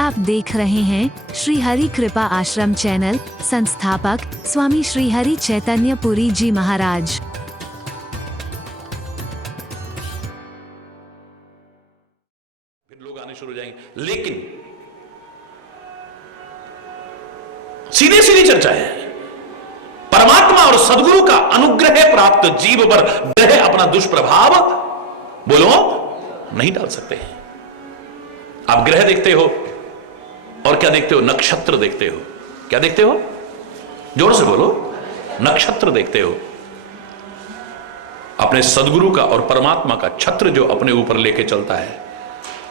आप देख रहे हैं श्री हरि कृपा आश्रम चैनल। संस्थापक स्वामी श्री हरि चैतन्य पुरी जी महाराज। फिर लोग आने शुरू हो जाएंगे, लेकिन सीधी सीधी चर्चा है। परमात्मा और सदगुरु का अनुग्रह प्राप्त जीव पर ग्रह अपना दुष्प्रभाव बोलो नहीं डाल सकते हैं। आप ग्रह देखते हो और क्या देखते हो? नक्षत्र देखते हो। क्या देखते हो? जोर से बोलो। नक्षत्र देखते हो। अपने सदगुरु का और परमात्मा का छत्र जो अपने ऊपर लेके चलता है,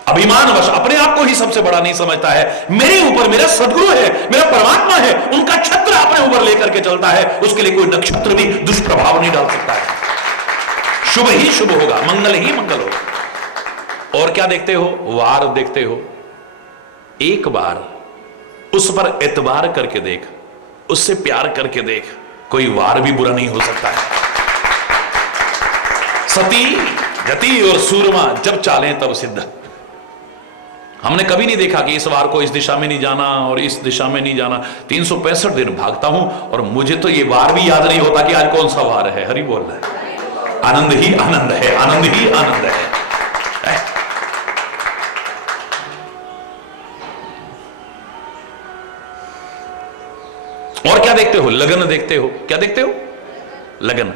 अभिमानवश अपने आप को ही सबसे बड़ा नहीं समझता है। मेरे ऊपर मेरा सदगुरु है, मेरा परमात्मा है, उनका छत्र अपने ऊपर लेकर के चलता है, उसके लिए कोई नक्षत्र भी दुष्प्रभाव नहीं डाल सकता है। शुभ ही शुभ होगा, मंगल ही मंगल होगा। और क्या देखते हो? वार देखते हो। एक बार उस पर एतबार करके देख, उससे प्यार करके देख, कोई वार भी बुरा नहीं हो सकता है। सती गति और सूरमा जब चालें तब सिद्ध। हमने कभी नहीं देखा कि इस वार को इस दिशा में नहीं जाना और इस दिशा में नहीं जाना। 365 दिन भागता हूं और मुझे तो ये वार भी याद नहीं होता कि आज कौन सा वार है। हरि बोल रहा है। आनंद ही आनंद है, आनंद ही आनंद है। और क्या देखते हो? लगन देखते हो। क्या देखते हो? लगन।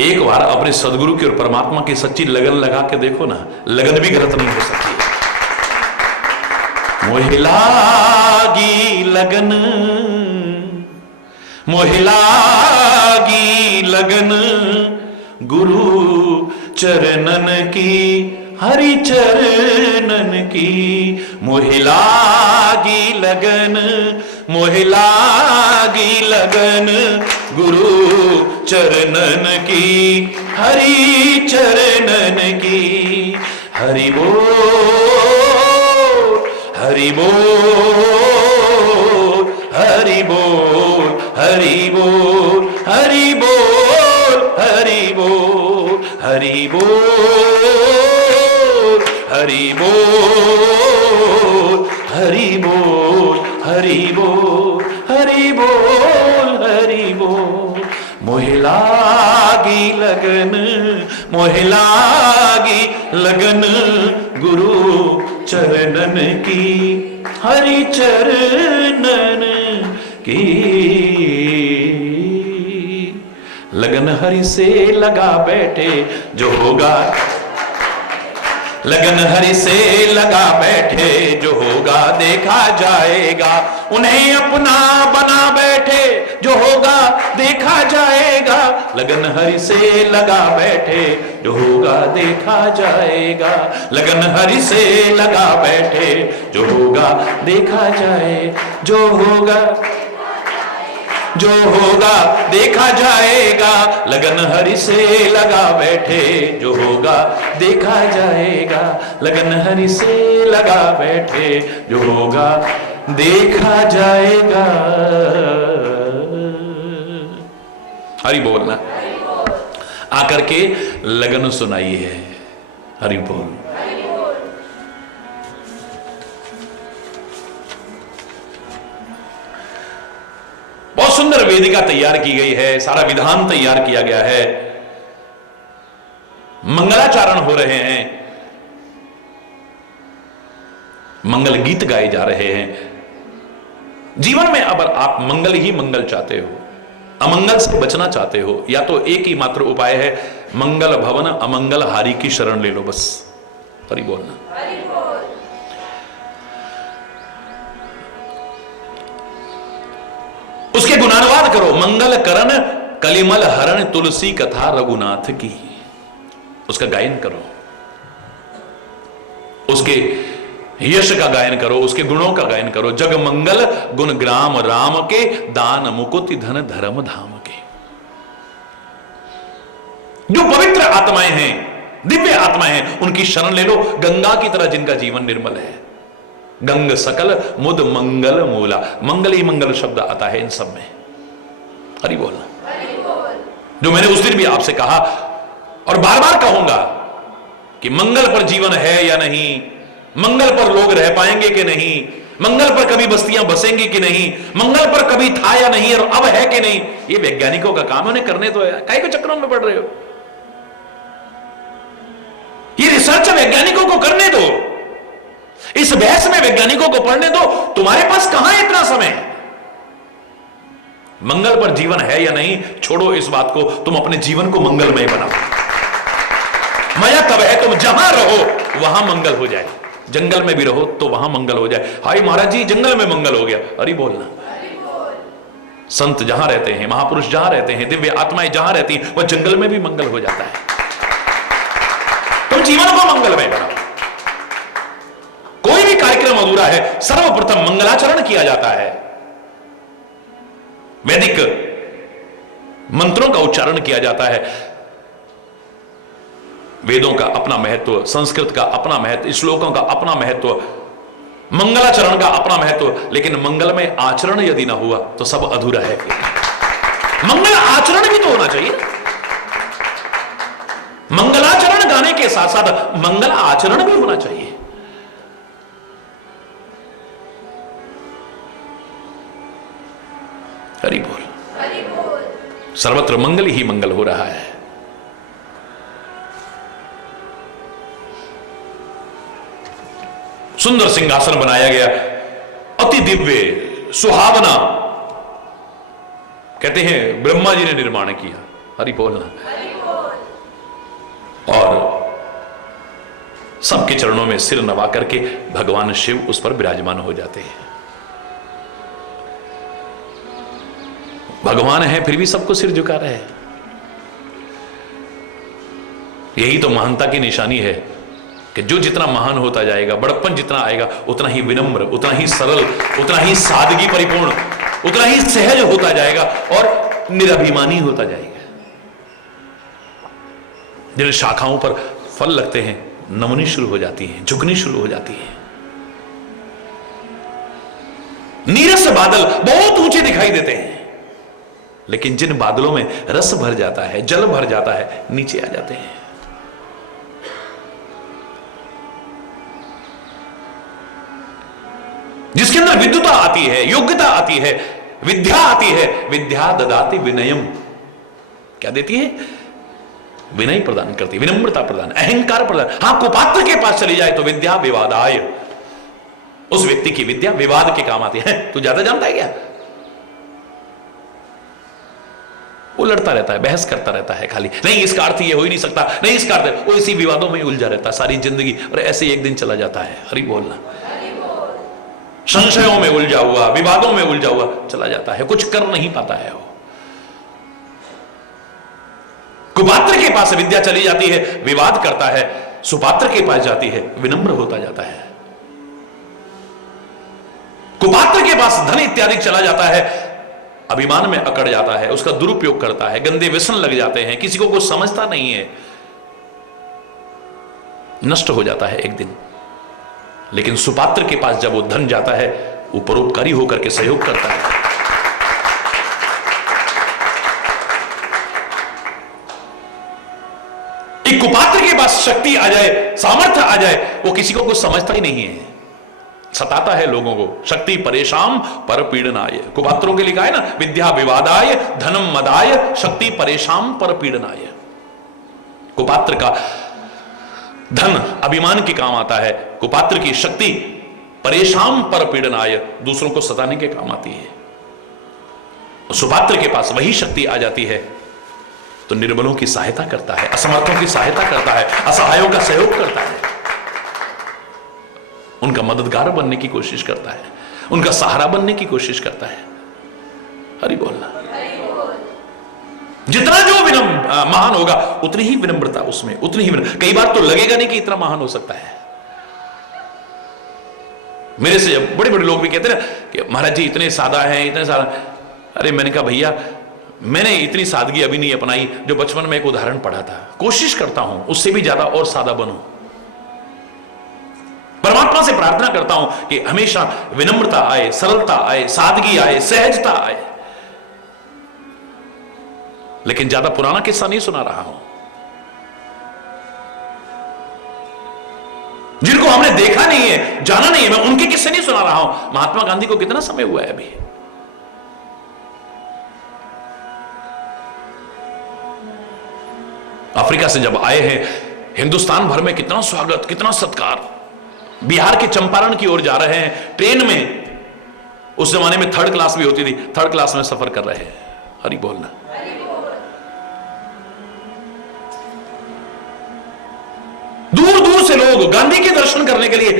एक बार अपने सदगुरु की और परमात्मा की सच्ची लगन लगा के देखो ना, लगन भी गलत नहीं हो सकती। मोहिलागी लगन, मोहिलागी लगन, गुरु चरणन की, हरि चरणन की। मोहिलागी लगन, मोहिलागी लगन, गुरु चरणन की, हरि चरणन की। हरि बोल, हरि बोल, हरि बोल, हरि बोल, हरि बोल, हरि बोल, हरि बोल, हरि बोल, हरि बोल, हरि बोल, हरि बोल, हरि बोल। मोहिलागी लगन, मोहिलागी लगन, गुरु चरणन की, हरि चरणन की। लगन हरि से लगा बैठे जो होगा, लगन हरि से लगा बैठे जो होगा देखा जाएगा। उन्हें अपना बना बैठे जो होगा देखा जाएगा। लगन हरि से लगा बैठे जो होगा देखा जाएगा। लगन हरि से लगा बैठे जो होगा देखा जाए, जो होगा, जो होगा देखा जाएगा। लगन हरि से लगा बैठे जो होगा देखा जाएगा। लगन हरि से लगा बैठे जो होगा देखा जाएगा। हरि बोलना। आकर के लगन सुनाइए। हरि बोल। बहुत सुंदर वेदिका तैयार की गई है, सारा विधान तैयार किया गया है, मंगलाचरण हो रहे हैं, मंगल गीत गाए जा रहे हैं। जीवन में अब आप मंगल ही मंगल चाहते हो, अमंगल से बचना चाहते हो, या तो एक ही मात्र उपाय है, मंगल भवन अमंगल हारी की शरण ले लो बस। हरि बोलना। उसके गुणानुवाद करो। मंगल करण कलिमल हरण तुलसी कथा रघुनाथ की। उसका गायन करो, उसके यश का गायन करो, उसके गुणों का गायन करो। जग मंगल गुण ग्राम राम के, दान मुकुति धन धर्म धाम के। जो पवित्र आत्माएं हैं, दिव्य आत्माएं हैं, उनकी शरण ले लो। गंगा की तरह जिनका जीवन निर्मल है। गंग सकल मुद मंगल मूला। मंगल ही मंगल शब्द आता है इन सब में। हरि बोलना। जो मैंने उस दिन भी आपसे कहा और बार बार कहूंगा, कि मंगल पर जीवन है या नहीं, मंगल पर लोग रह पाएंगे कि नहीं, मंगल पर कभी बस्तियां बसेंगी कि नहीं, मंगल पर कभी था या नहीं और अब है कि नहीं, ये वैज्ञानिकों का काम है, उन्हें करने तो है। काहे के चक्करों में पड़ रहे हो? ये रिसर्च वैज्ञानिकों को करने दो, इस बहस में वैज्ञानिकों को पढ़ने दो। तुम्हारे पास कहां है इतना समय? मंगल पर जीवन है या नहीं छोड़ो इस बात को, तुम अपने जीवन को मंगलमय बनाओ। मजा तब है तुम जहां रहो वहां मंगल हो जाए। जंगल में भी रहो तो वहां मंगल हो जाए। हाय महाराज जी जंगल में मंगल हो गया, अरे बोलना। संत जहां रहते हैं, महापुरुष जहां रहते हैं, दिव्य आत्माएं जहां रहती हैं, वह जंगल में भी मंगल हो जाता है। तुम जीवन को मंगलमय बनाओ। कोई भी कार्यक्रम अधूरा है, सर्वप्रथम मंगलाचरण किया जाता है। वैदिक मंत्रों का उच्चारण किया जाता है। वेदों का अपना महत्व, संस्कृत का अपना महत्व, श्लोकों का अपना महत्व, मंगलाचरण का अपना महत्व, लेकिन मंगल में आचरण यदि ना हुआ तो सब अधूरा है। मंगल आचरण भी तो होना चाहिए। मंगलाचरण गाने के साथ साथ मंगल आचरण भी होना चाहिए। हरि बोल। सर्वत्र मंगल ही मंगल हो रहा है। सुंदर सिंहासन बनाया गया, अति दिव्य सुहावना, कहते हैं ब्रह्मा जी ने निर्माण किया। हरि बोलना। और सबके चरणों में सिर नवा करके भगवान शिव उस पर विराजमान हो जाते हैं। भगवान है फिर भी सबको सिर झुका रहे हैं। यही तो महानता की निशानी है कि जो जितना महान होता जाएगा, बड़प्पन जितना आएगा, उतना ही विनम्र, उतना ही सरल, उतना ही सादगी परिपूर्ण, उतना ही सहज होता जाएगा और निराभिमानी होता जाएगा। जिन शाखाओं पर फल लगते हैं नमनी शुरू हो जाती हैं, झुकनी शुरू हो जाती है। नीरस बादल बहुत ऊंचे दिखाई देते हैं, लेकिन जिन बादलों में रस भर जाता है, जल भर जाता है, नीचे आ जाते हैं। जिसके अंदर विद्युता आती है, योग्यता आती है, विद्या आती है, विद्या ददाति विनयम, क्या देती है? विनय प्रदान करती है, विनम्रता प्रदान, अहंकार प्रदान। हां, कुपात्र के पास चली जाए तो विद्या विवादाय, उस व्यक्ति की विद्या विवाद के काम आती है। तू ज्यादा जानता है क्या? वो लड़ता रहता है, बहस करता रहता है खाली, नहीं इसका अर्थ ये हो ही नहीं सकता, नहीं इसका अर्थ, वो इसी विवादों में उलझा रहता है सारी जिंदगी, और ऐसे ही एक दिन चला जाता है। हरि बोलना। संशयों में उलझा हुआ, विवादों में उलझा हुआ चला जाता है, कुछ कर नहीं पाता है वो। कुपात्र के पास विद्या चली जाती है, विवाद करता है, सुपात्र के पास जाती है, विनम्र होता जाता है। कुपात्र के पास धन इत्यादि चला जाता है, अभिमान में अकड़ जाता है, उसका दुरुपयोग करता है, गंदे व्यसन लग जाते हैं, किसी को कुछ समझता नहीं है, नष्ट हो जाता है एक दिन। लेकिन सुपात्र के पास जब वो धन जाता है, वो परोपकारी होकर के सहयोग करता है। एक कुपात्र के पास शक्ति आ जाए, सामर्थ्य आ जाए, वो किसी को कुछ समझता ही नहीं है, सताता है लोगों को। शक्ति परेशान पर पीड़नाय, कुपात्रों के लिखा है ना, विद्या विवादाय धनम मदाय शक्ति परेशान पर पीड़नाय। कुपात्र का धन अभिमान के काम आता है, कुपात्र की शक्ति परेशान पर पीड़नाय, दूसरों को सताने के काम आती है। सुपात्र के पास वही शक्ति आ जाती है तो निर्बलों की सहायता करता है, असमर्थों की सहायता करता है, असहायों का सहयोग करता है, उनका मददगार बनने की कोशिश करता है, उनका सहारा बनने की कोशिश करता है। हरि बोलना। जितना जो महान होगा उतनी ही विनम्रता उसमें, उतनी ही कई बार तो लगेगा नहीं कि इतना महान हो सकता है। मेरे से बड़े बड़े लोग भी कहते हैं कि महाराज जी इतने सादा हैं, इतने सादा। अरे मैंने कहा भैया, मैंने इतनी सादगी अभी नहीं अपनाई जो बचपन में एक उदाहरण पढ़ा था। कोशिश करता हूं उससे भी ज्यादा और सादा बनूं। परमात्मा से प्रार्थना करता हूं कि हमेशा विनम्रता आए, सरलता आए, सादगी आए, सहजता आए। लेकिन ज्यादा पुराना किस्सा नहीं सुना रहा हूं। जिनको हमने देखा नहीं है, जाना नहीं है, मैं उनके किस्से नहीं सुना रहा हूं। महात्मा गांधी को कितना समय हुआ है अभी? अफ्रीका से जब आए हैं, हिंदुस्तान भर में कितना स्वागत, कितना सत्कार। बिहार के चंपारण की ओर जा रहे हैं ट्रेन में, उस जमाने में थर्ड क्लास भी होती थी, थर्ड क्लास में सफर कर रहे हैं। हरि बोलना। दूर दूर से लोग गांधी के दर्शन करने के लिए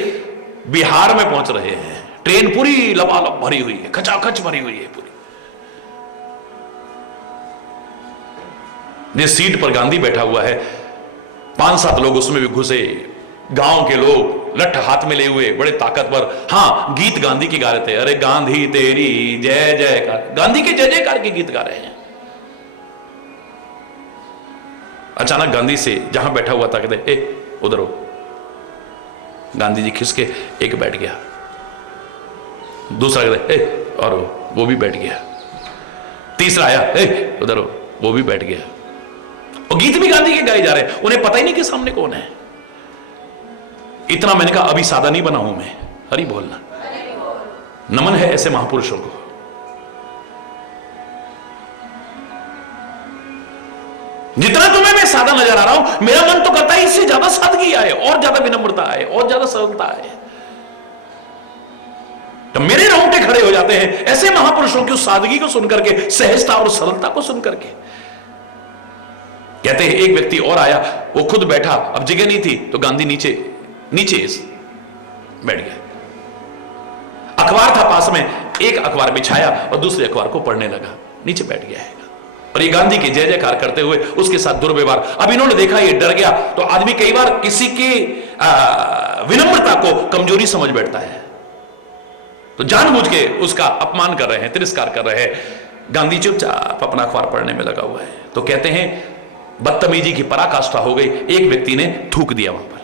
बिहार में पहुंच रहे हैं। ट्रेन पूरी लबालब भरी हुई है, खचाखच भरी हुई है पूरी। जिस सीट पर गांधी बैठा हुआ है, 5-7 लोग उसमें भी घुसे, गांव के लोग लठ हाथ में ले हुए, बड़े ताकतवर। हां, गीत गांधी के गा रहे थे। अरे गांधी तेरी जय जयकार, गांधी के जय जयकार के गीत गा रहे हैं। अचानक गांधी से जहां बैठा हुआ था कहते, ए उधर हो। गांधी जी खिसके एक बैठ गया, दूसरा कहते, ए और वो भी बैठ गया, तीसरा आया, ए उधर हो, वो भी बैठ गया। और गीत भी गांधी के गाए जा रहे हैं, उन्हें पता ही नहीं कि सामने कौन है। इतना मैंने कहा, अभी सादा नहीं बना हूं मैं। हरि बोलना। नमन है ऐसे महापुरुषों को। जितना तुम्हें मैं सादा नजर आ रहा हूं, मेरा मन तो करता है इससे ज्यादा सादगी आए, और ज्यादा विनम्रता आए, और ज्यादा सरलता आए। तो मेरे रोंगटे खड़े हो जाते हैं ऐसे महापुरुषों की उस सादगी को सुनकर के, सहजता और सरलता को सुनकर के। कहते हैं एक व्यक्ति और आया, वो खुद बैठा, अब जगह नहीं थी तो गांधी नीचे बैठ गया। अखबार था पास में, एक अखबार बिछाया और दूसरे अखबार को पढ़ने लगा, नीचे बैठ गया है। और ये गांधी के जय जयकार करते हुए उसके साथ दुर्व्यवहार। अब इन्होंने देखा ये डर गया, तो आदमी कई बार किसी की विनम्रता को कमजोरी समझ बैठता है, तो जानबूझ के उसका अपमान कर रहे हैं, तिरस्कार कर रहे हैं। गांधी चुपचाप अपना अखबार पढ़ने में लगा हुआ है। तो कहते हैं बदतमीजी की पराकाष्ठा हो गई, एक व्यक्ति ने थूक दिया वहां पर।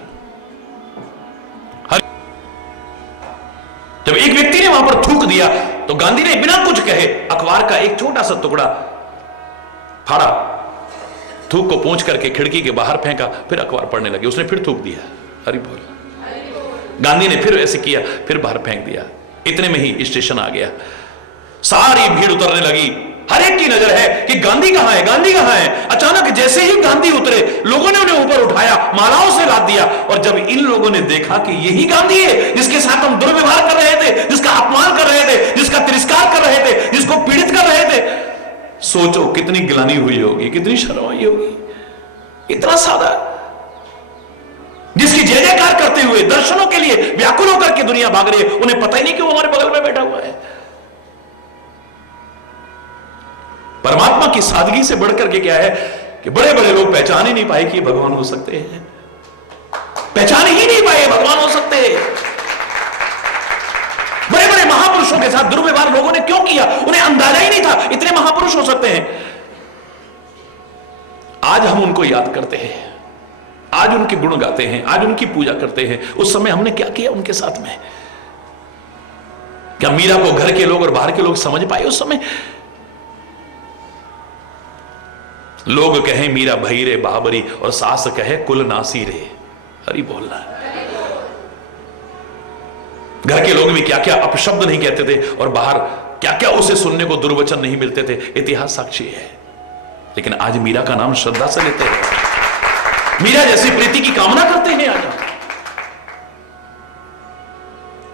जब एक व्यक्ति ने वहां पर थूक दिया तो गांधी ने बिना कुछ कहे अखबार का एक छोटा सा टुकड़ा फाड़ा, थूक को पोंछ करके खिड़की के बाहर फेंका, फिर अखबार पढ़ने लगे। उसने फिर थूक दिया। हरि बोल। गांधी ने फिर ऐसे किया, फिर बाहर फेंक दिया। इतने में ही स्टेशन आ गया, सारी भीड़ उतरने लगी। हर एक की नजर है कि गांधी कहां है, गांधी कहां है। अचानक जैसे ही गांधी उतरे, लोगों ने उन्हें ऊपर उठाया, मालाओं से लाद दिया। और जब इन लोगों ने देखा कि यही गांधी है जिसके साथ हम दुर्व्यवहार कर रहे थे, जिसका अपमान कर रहे थे, जिसका तिरस्कार कर रहे थे, जिसको पीड़ित कर रहे थे, सोचो कितनी गिलानी हुई होगी, कितनी शर्म आई होगी। इतना सादा, जिसकी जय जयकार करते हुए दर्शनों के लिए व्याकुल होकर के दुनिया भाग रही है, उन्हें पता ही नहीं कि वो हमारे बगल में बैठा हुआ है। परमात्मा की सादगी से बढ़कर के क्या है कि बड़े बड़े लोग पहचान ही नहीं पाए कि भगवान हो सकते हैं, पहचान ही नहीं पाए भगवान हो सकते हैं। बड़े बड़े महापुरुषों के साथ दुर्व्यवहार लोगों ने क्यों किया, उन्हें अंदाजा ही नहीं था इतने महापुरुष हो सकते हैं। आज हम उनको याद करते हैं, आज उनके गुण गाते हैं, आज उनकी पूजा करते हैं। उस समय हमने क्या किया उनके साथ में? क्या मीरा को घर के लोग और बाहर के लोग समझ पाए उस समय? लोग कहें मीरा भई रे बाबरी, और सास कहे कुल नासी रे। हरि बोलना। घर के लोग भी क्या क्या अपशब्द नहीं कहते थे, और बाहर क्या क्या उसे सुनने को दुर्वचन नहीं मिलते थे। इतिहास साक्षी है। लेकिन आज मीरा का नाम श्रद्धा से लेते हैं, मीरा जैसी प्रीति की कामना करते हैं। आज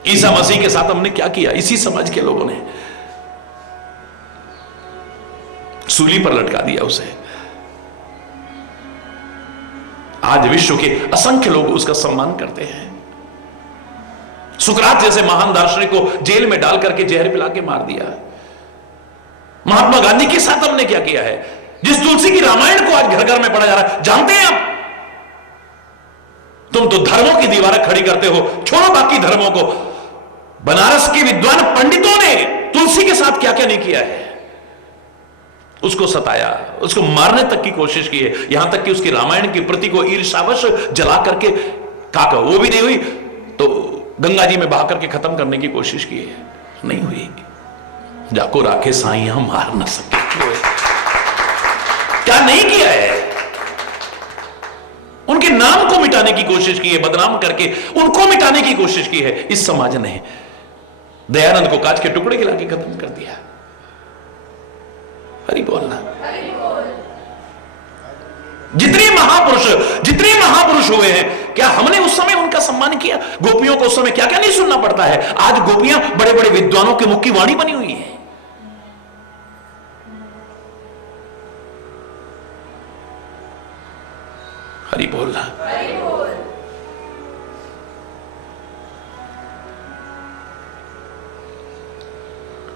ईसा मसीह के साथ हमने क्या किया? इसी समाज के लोगों ने सूली पर लटका दिया उसे। आज विश्व के असंख्य लोग उसका सम्मान करते हैं। सुकरात जैसे महान दार्शनिक को जेल में डाल करके जहर पिला के मार दिया। महात्मा गांधी के साथ हमने क्या किया है? जिस तुलसी की रामायण को आज घर घर में पढ़ा जा रहा है, जानते हैं आप? तुम तो धर्मों की दीवारें खड़ी करते हो, छोड़ो बाकी धर्मों को। बनारस के विद्वान पंडितों ने तुलसी के साथ क्या क्या नहीं किया है। उसको सताया, उसको मारने तक की कोशिश की है, यहां तक कि उसकी रामायण की प्रति को ईर्ष्यावश जला करके खाकर, वो भी नहीं हुई तो गंगा जी में बहा करके खत्म करने की कोशिश की है, नहीं हुई। जाको राखे साइयां मार न सके, क्या नहीं किया है। उनके नाम को मिटाने की कोशिश की है, बदनाम करके उनको मिटाने की कोशिश की है। इस समाज ने दयानंद को कांच के टुकड़े खिला के खत्म कर दिया। हरि बोलना। जितने महापुरुष हुए हैं, क्या हमने उस समय उनका सम्मान किया? गोपियों को उस समय क्या क्या नहीं सुनना पड़ता है। आज गोपियां बड़े बड़े विद्वानों के मुख की वाणी बनी हुई है। हरि बोलना।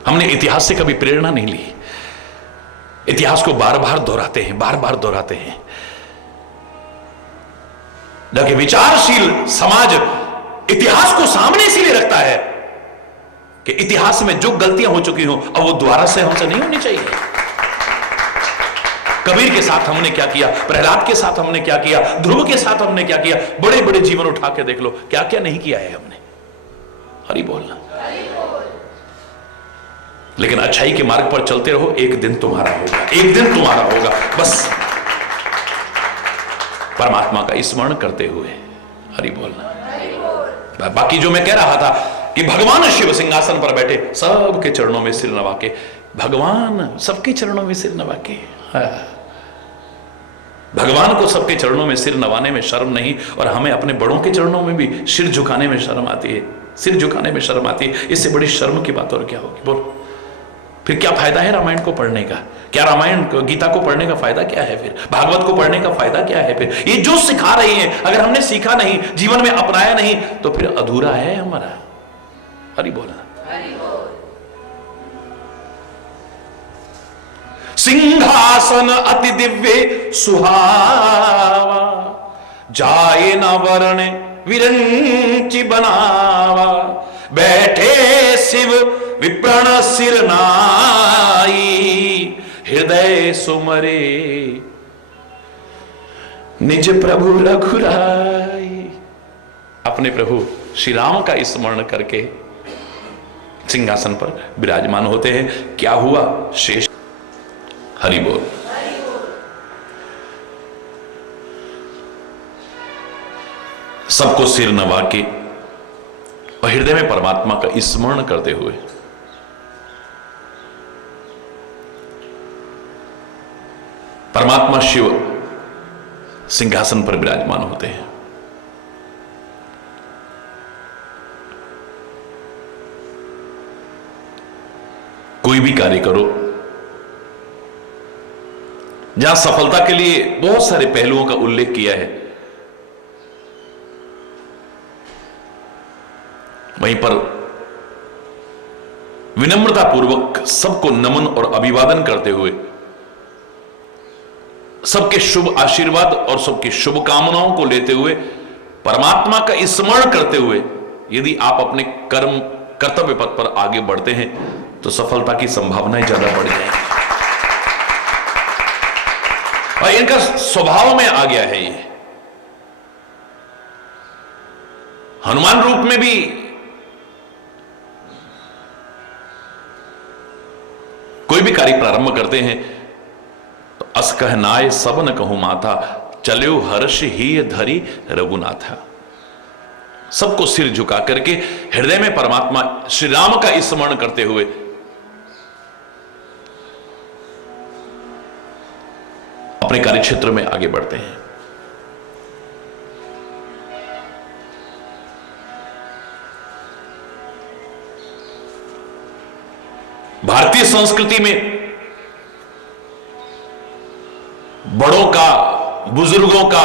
हमने इतिहास से कभी प्रेरणा नहीं ली। इतिहास को बार बार दोहराते हैं। देखिए, विचारशील समाज इतिहास को सामने इसीलिए रखता है कि इतिहास में जो गलतियां हो चुकी हो अब वो दोबारा से हमसे नहीं होनी चाहिए। कबीर के साथ हमने क्या किया, प्रहलाद के साथ हमने क्या किया, ध्रुव के साथ हमने क्या किया, बड़े बड़े जीवन उठा के देख लो, क्या क्या नहीं किया है हमने। हरि बोलना। लेकिन अच्छाई के मार्ग पर चलते रहो, एक दिन तुम्हारा होगा। बस परमात्मा का स्मरण करते हुए। हरि बोलना। बाकी जो मैं कह रहा था कि भगवान शिव सिंहासन पर बैठे, सबके चरणों में सिर नवा के, भगवान सबके चरणों में सिर नवा के। भगवान को सबके चरणों में सिर नवाने में शर्म नहीं, और हमें अपने बड़ों के चरणों में भी सिर झुकाने में शर्म आती है। सिर झुकाने में शर्म आती है, इससे बड़ी शर्म की बात और क्या होगी? बोलो, फिर क्या फायदा है रामायण को पढ़ने का? क्या रामायण गीता को पढ़ने का फायदा क्या है? फिर भागवत को पढ़ने का फायदा क्या है? फिर ये जो सिखा रही है, अगर हमने सीखा नहीं, जीवन में अपनाया नहीं, तो फिर अधूरा है हमारा। हरि बोला। सिंहासन अति दिव्य सुहावा, जाए न वर्ण विरंचि बनावा, बैठे शिव विप्रण सिर नाई, हृदय सुमरे निज प्रभु रघुराई। अपने प्रभु श्री राम का स्मरण करके सिंहासन पर विराजमान होते हैं। क्या हुआ? शेष। हरि बोल। सबको सिर नवा के और हृदय में परमात्मा का स्मरण करते हुए परमात्मा शिव सिंहासन पर विराजमान होते हैं। कोई भी कार्य करो, जहां सफलता के लिए बहुत सारे पहलुओं का उल्लेख किया है, वहीं पर विनम्रता पूर्वक सबको नमन और अभिवादन करते हुए, सबके शुभ आशीर्वाद और सबकी शुभकामनाओं को लेते हुए, परमात्मा का स्मरण करते हुए यदि आप अपने कर्तव्य पथ पर आगे बढ़ते हैं तो सफलता की संभावनाएं ज्यादा बढ़ जाएंगी। और इनका स्वभाव में आ गया है। ये हनुमान रूप में भी कोई भी कार्य प्रारंभ करते हैं तो अस कह नाय सब न कहूं माथा, चलो हर्ष ही धरी रघुनाथा। सबको सिर झुका करके हृदय में परमात्मा श्री राम का स्मरण करते हुए अपने कार्यक्षेत्र में आगे बढ़ते हैं। भारतीय संस्कृति में बड़ों का, बुजुर्गों का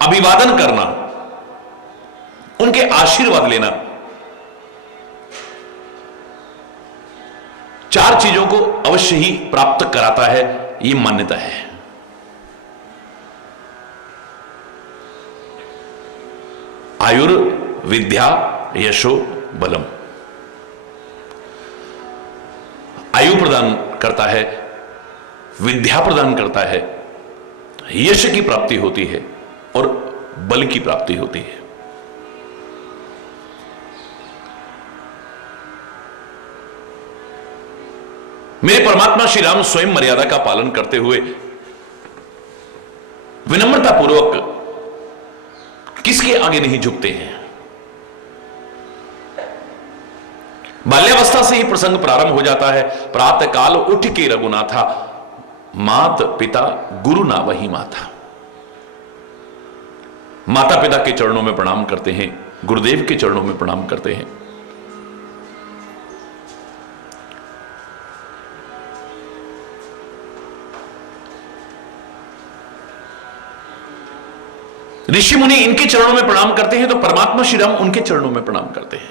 अभिवादन करना, उनके आशीर्वाद लेना, चार चीजों को अवश्य ही प्राप्त कराता है, ये मान्यता है। आयुर विद्या यशो बलम। आयु प्रदान करता है, विद्या प्रदान करता है, यश की प्राप्ति होती है और बल की प्राप्ति होती है। मेरे परमात्मा श्री राम स्वयं मर्यादा का पालन करते हुए विनम्रता पूर्वक किसके आगे नहीं झुकते हैं। बाल्यावस्था से ही प्रसंग प्रारंभ हो जाता है। प्रातः काल उठ के रघुनाथा, मात पिता गुरु ना वही माथा। माता पिता के चरणों में प्रणाम करते हैं, गुरुदेव के चरणों में प्रणाम करते हैं। ऋषि मुनि इनके चरणों में प्रणाम करते हैं, तो परमात्मा श्री राम उनके चरणों में प्रणाम करते हैं।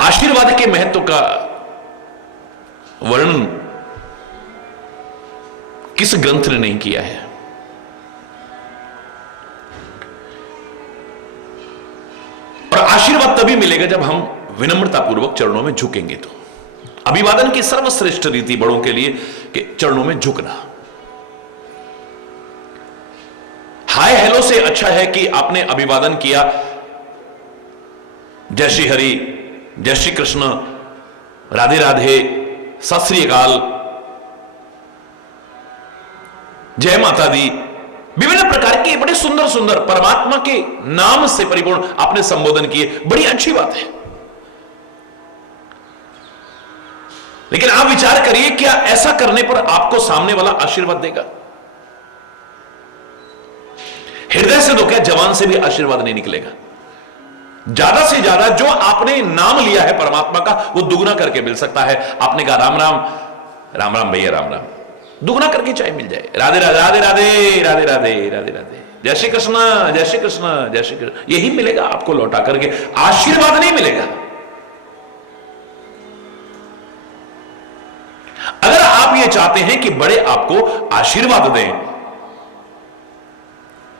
आशीर्वाद के महत्व का वर्णन किस ग्रंथ ने नहीं किया है। और आशीर्वाद तभी मिलेगा जब हम विनम्रतापूर्वक चरणों में झुकेंगे। तो अभिवादन की सर्वश्रेष्ठ रीति बड़ों के लिए कि चरणों में झुकना। हाय हेलो से अच्छा है कि आपने अभिवादन किया, जय श्री हरि, जय श्री कृष्ण, राधे राधे, सत श्री अकाल, जय माता दी, विभिन्न प्रकार के बड़े सुंदर सुंदर परमात्मा के नाम से परिपूर्ण आपने संबोधन किए, बड़ी अच्छी बात है। लेकिन आप विचार करिए, क्या ऐसा करने पर आपको सामने वाला आशीर्वाद देगा? हृदय से तो क्या, जवान से भी आशीर्वाद नहीं निकलेगा। ज्यादा से ज्यादा जो आपने नाम लिया है परमात्मा का, वो दुगना करके मिल सकता है। आपने कहा राम राम, राम राम भैया राम राम, दुगना करके चाहे मिल जाए। राधे राधे राधे राधे राधे राधे राधे राधे, जय श्री कृष्ण जय श्री कृष्ण जय श्री कृष्ण, यही मिलेगा आपको लौटा करके, आशीर्वाद नहीं मिलेगा। अगर आप ये चाहते हैं कि बड़े आपको आशीर्वाद दें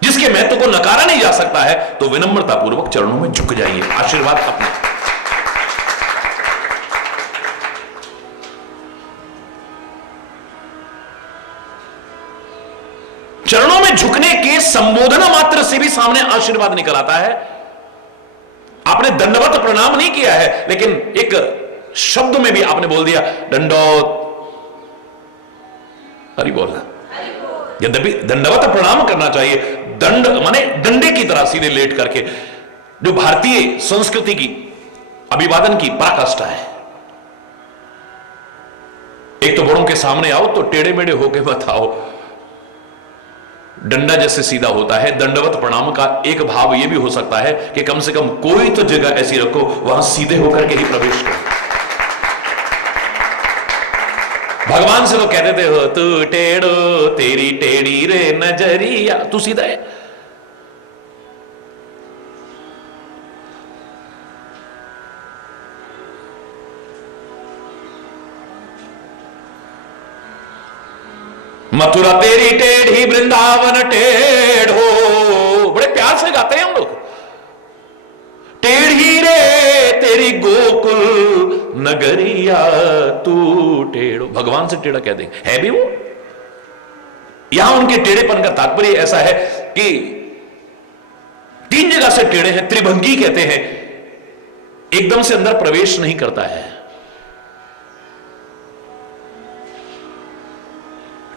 जिसके महत्व को नकारा नहीं जा सकता है, तो विनम्रतापूर्वक चरणों में झुक जाइए, आशीर्वाद अपने। चरणों में झुकने के संबोधन मात्र से भी सामने आशीर्वाद निकल आता है। आपने दंडवत प्रणाम नहीं किया है, लेकिन एक शब्द में भी आपने बोल दिया दंडोत, हरि बोल। यद्यपि दंडवत प्रणाम करना चाहिए, दंड माने डंडे की तरह सीधे लेट करके, जो भारतीय संस्कृति की अभिवादन की पराकाष्ठा है। एक तो बड़ों के सामने आओ तो टेढ़े मेढ़े होके मत आओ, डंडा जैसे सीधा होता है। दंडवत प्रणाम का एक भाव यह भी हो सकता है कि कम से कम कोई तो जगह ऐसी रखो वहां सीधे होकर के ही प्रवेश करो। भगवान से तो कहते थे, हो तू टेढ़ो तेरी टेढ़ी रे नजरिया, तू सीधा है। मथुरा तेरी टेढ़ी वृंदावन टेढ़ो, बड़े प्यार से गाते हैं हम लोग। टेढ़ी रे तेरी गोकुल नगरिया तू टेढ़ो, भगवान से टेढ़ा कह देंगे, है भी वो। यहां उनके टेढ़ेपन का तात्पर्य ऐसा है कि 3 जगह से टेढ़े हैं, त्रिभंगी कहते हैं, एकदम से अंदर प्रवेश नहीं करता है।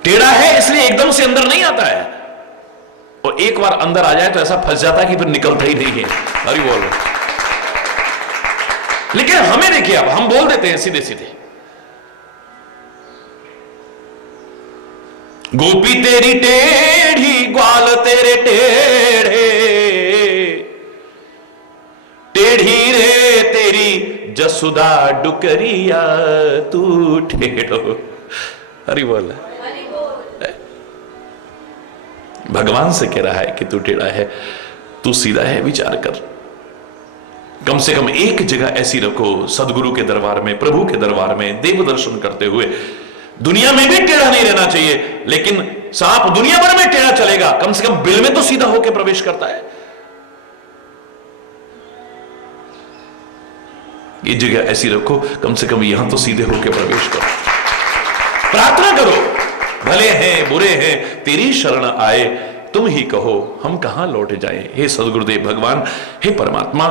टेढ़ा है इसलिए एकदम से अंदर नहीं आता है, और एक बार अंदर आ जाए तो ऐसा फंस जाता है कि फिर निकलता ही नहीं है। हरि बोल। लेकिन हमें देखिए, अब हम बोल देते हैं सीधे सीधे, गोपी तेरी टेढ़ी ग्वाल तेरे टेढ़े, टेढ़ी रे तेरी जसुदा डुकरिया तू टेढ़ो। हरि बोल। भगवान से कह रहा है कि तू टेढ़ा है, तू सीधा है, विचार कर। कम से कम एक जगह ऐसी रखो सदगुरु के दरबार में, प्रभु के दरबार में देव दर्शन करते हुए। दुनिया में भी टेढ़ा नहीं रहना चाहिए, लेकिन सांप दुनिया भर में टेढ़ा चलेगा, कम से कम बिल में तो सीधा होकर प्रवेश करता है। ये जगह ऐसी रखो, कम से कम यहां तो सीधे होकर प्रवेश करो। प्रार्थना करो, भले हैं बुरे हैं तेरी शरण आए, तुम ही कहो हम कहां लौट जाएं। हे सदगुरुदेव भगवान, हे परमात्मा,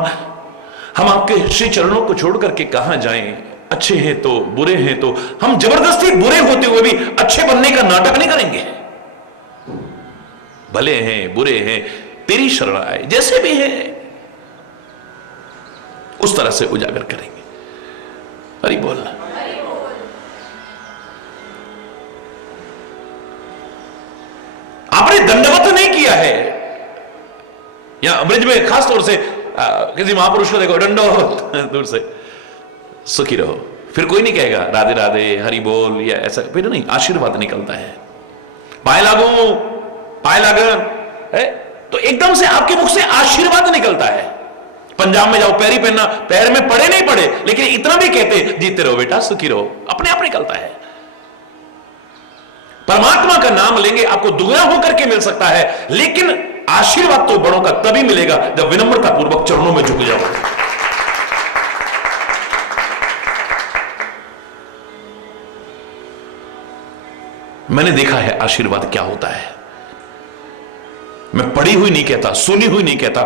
हम आपके श्री चरणों को छोड़ करके कहां जाएं। अच्छे हैं तो बुरे हैं तो हम जबरदस्ती बुरे होते हुए भी अच्छे बनने का नाटक नहीं करेंगे। भले हैं बुरे हैं तेरी शरण आए, जैसे भी हैं उस तरह से उजागर करेंगे। हरि बोलना। आपने दंडवत नहीं किया है, या ब्रिज में खास तौर से किसी महापुरुष को देखो दंडवत दूर से, सुखी रहो, फिर कोई नहीं कहेगा राधे राधे हरि बोल या ऐसा, फिर नहीं, आशीर्वाद निकलता है। पाए लागू पाए लागन है तो एकदम से आपके मुख से आशीर्वाद निकलता है। पंजाब में जाओ पैरी पहनना, पैर में पड़े नहीं पड़े लेकिन इतना भी कहते जीते रहो बेटा सुखी रहो, अपने आप निकलता है। परमात्मा का नाम लेंगे आपको दुगना होकर के मिल सकता है, लेकिन आशीर्वाद तो बड़ों का तभी मिलेगा जब विनम्रता पूर्वक चरणों में झुक जाओ। मैंने देखा है आशीर्वाद क्या होता है। मैं पढ़ी हुई नहीं कहता, सुनी हुई नहीं कहता,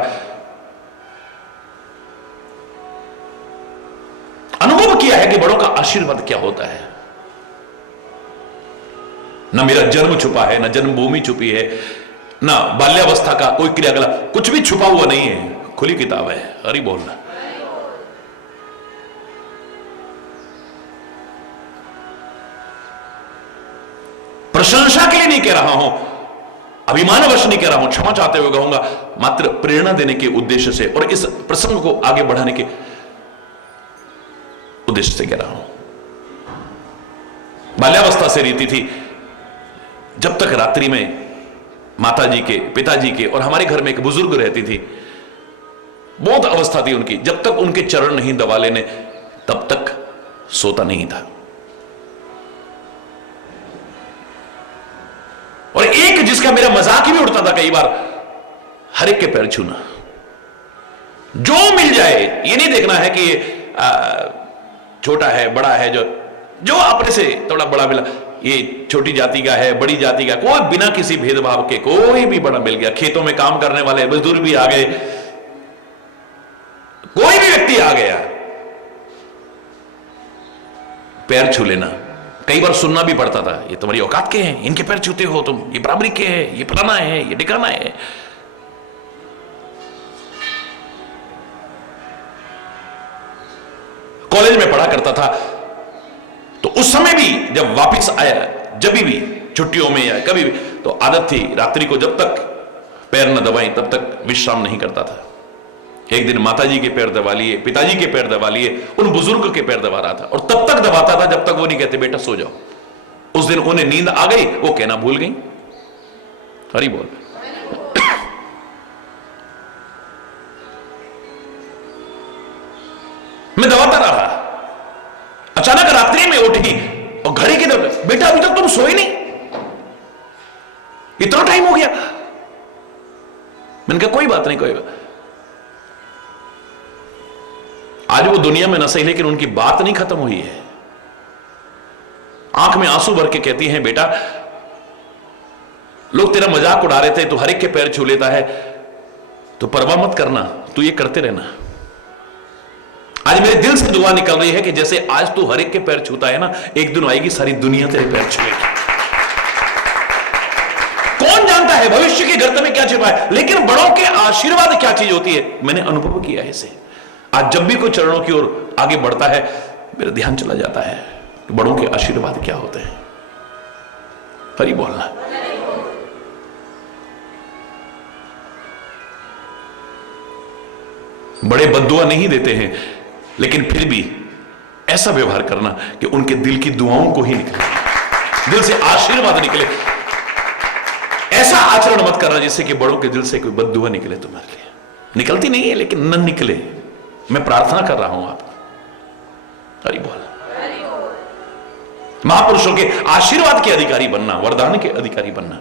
अनुभव किया है कि बड़ों का आशीर्वाद क्या होता है। ना मेरा जन्म छुपा है, ना जन्मभूमि छुपी है, ना बाल्यावस्था का कोई क्रियाकलाप, कुछ भी छुपा हुआ नहीं है, खुली किताब है। हरि बोलना। प्रशंसा के लिए नहीं कह रहा हूं, अभिमानवश नहीं कह रहा हूं, क्षमा चाहते हुए कहूंगा, मात्र प्रेरणा देने के उद्देश्य से और इस प्रसंग को आगे बढ़ाने के उद्देश्य से कह रहा हूं। बाल्यावस्था से रीति थी, जब तक रात्रि में माताजी के, पिताजी के और हमारे घर में एक बुजुर्ग रहती थी, बहुत अवस्था थी उनकी, जब तक उनके चरण नहीं दबा लेने तब तक सोता नहीं था। और एक जिसका मेरा मजाक भी उड़ता था कई बार, हर एक के पैर छूना, जो मिल जाए, ये नहीं देखना है कि छोटा है बड़ा है, जो अपने से थोड़ा बड़ा मिला, ये छोटी जाति का है बड़ी जाति का, कोई बिना किसी भेदभाव के कोई भी बड़ा मिल गया, खेतों में काम करने वाले मजदूर भी आ गए, कोई भी व्यक्ति आ गया, पैर छू लेना। कई बार सुनना भी पड़ता था, ये तुम्हारी औकात के हैं, इनके पैर छूते हो तुम, ये बराबरी के हैं, ये फलाना है, ये ठिकाना है। कॉलेज में पढ़ा करता था तो उस समय भी जब वापस आया, जब भी छुट्टियों में या कभी भी, तो आदत थी रात्रि को जब तक पैर न दबाएं तब तक विश्राम नहीं करता था। एक दिन माताजी के पैर दबा लिए, पिताजी के पैर दबा लिए, उन बुजुर्ग के पैर दबा रहा था और तब तक दबाता था जब तक वो नहीं कहते बेटा सो जाओ। उस दिन उन्हें नींद आ गई, वो कहना भूल गई। हरि बोल। मैं दबाता रहा, अचानक रात्रि में उठी और घड़ी की तरफ, बेटा अभी तक तुम सोए नहीं, इतना टाइम हो गया। मैंने कहा कोई बात नहीं, कोई बात। आज वो दुनिया में न सही लेकिन उनकी बात नहीं खत्म हुई है। आंख में आंसू भर के कहती हैं बेटा लोग तेरा मजाक उड़ा रहे थे, तू हर एक के पैर छू लेता है, तो परवाह मत करना, तू ये करते रहना। आज मेरे दिल से दुआ निकल रही है कि जैसे आज तू हर एक के पैर छूता है ना, एक दिन आएगी सारी दुनिया तेरे पैर छुएगी। कौन जानता है भविष्य के गर्त में क्या छिपा है, लेकिन बड़ों के आशीर्वाद क्या चीज होती है, मैंने अनुभव किया है इसे। आज जब भी कोई चरणों की ओर आगे बढ़ता है मेरा ध्यान चला जाता है कि बड़ों के आशीर्वाद क्या होते हैं। हरि बोलना। बड़े बद्दुआ नहीं देते हैं, लेकिन फिर भी ऐसा व्यवहार करना कि उनके दिल की दुआओं को ही निकले, दिल से आशीर्वाद निकले। ऐसा आचरण मत करना जिससे कि बड़ों के दिल से कोई बद्दुआ निकले तुम्हारे लिए। निकलती नहीं है लेकिन न निकले, मैं प्रार्थना कर रहा हूं आप। हरि बोल। महापुरुषों के आशीर्वाद के अधिकारी बनना, वरदान के अधिकारी बनना,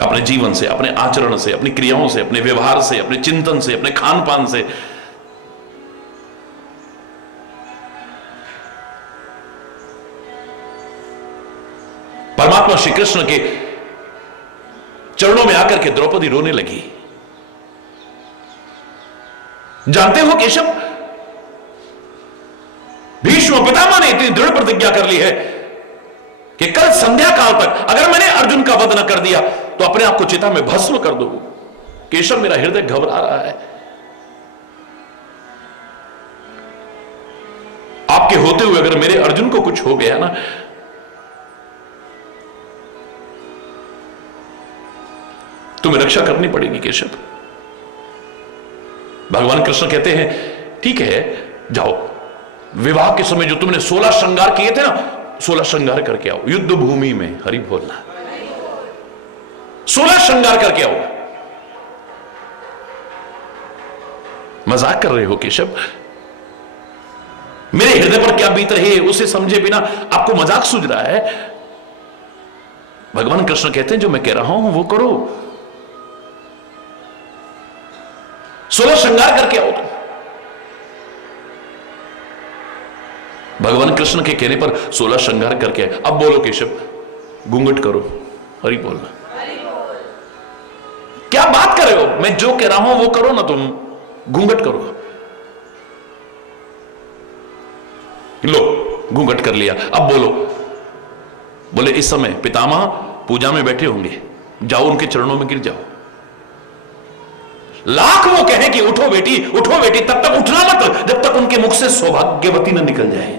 अपने जीवन से, अपने आचरण से, अपनी क्रियाओं से, अपने व्यवहार से, अपने चिंतन से, अपने खान पान से। परमात्मा श्री कृष्ण के चरणों में आकर के द्रौपदी रोने लगी। जानते हो केशव, प्रतिज्ञा कर ली है कि कल संध्या काल तक अगर मैंने अर्जुन का वध न कर दिया तो अपने आप को चिता में भस्म कर दो। केशव, मेरा हृदय घबरा रहा है, आपके होते हुए अगर मेरे अर्जुन को कुछ हो गया ना, तुम्हें रक्षा करनी पड़ेगी केशव। भगवान कृष्ण कहते हैं ठीक है, जाओ, विवाह के समय जो तुमने 16 श्रृंगार किए थे ना, 16 श्रृंगार करके आओ युद्ध भूमि में। हरि बोलना, 16 श्रृंगार करके आओ। मजाक कर रहे हो केशव? मेरे हृदय पर क्या बीत रही है उसे समझे बिना आपको मजाक सूझ रहा है। भगवान कृष्ण कहते हैं जो मैं कह रहा हूं वो करो, 16 श्रृंगार करके आओ तुम। भगवान कृष्ण के कहने पर 16 श्रृंगार करके आए। अब बोलो केशव, घूंघट करो, हरि बोलना। क्या बात कर रहे हो? मैं जो कह रहा हूं वो करो ना, तुम घूंघट करो। लो, घूंघट कर लिया। अब बोलो। बोले इस समय पितामह पूजा में बैठे होंगे, जाओ उनके चरणों में गिर जाओ। लाख वो कहें कि उठो बेटी, उठो बेटी, तब तक उठना मत जब तक उनके मुख से सौभाग्यवती न निकल जाए।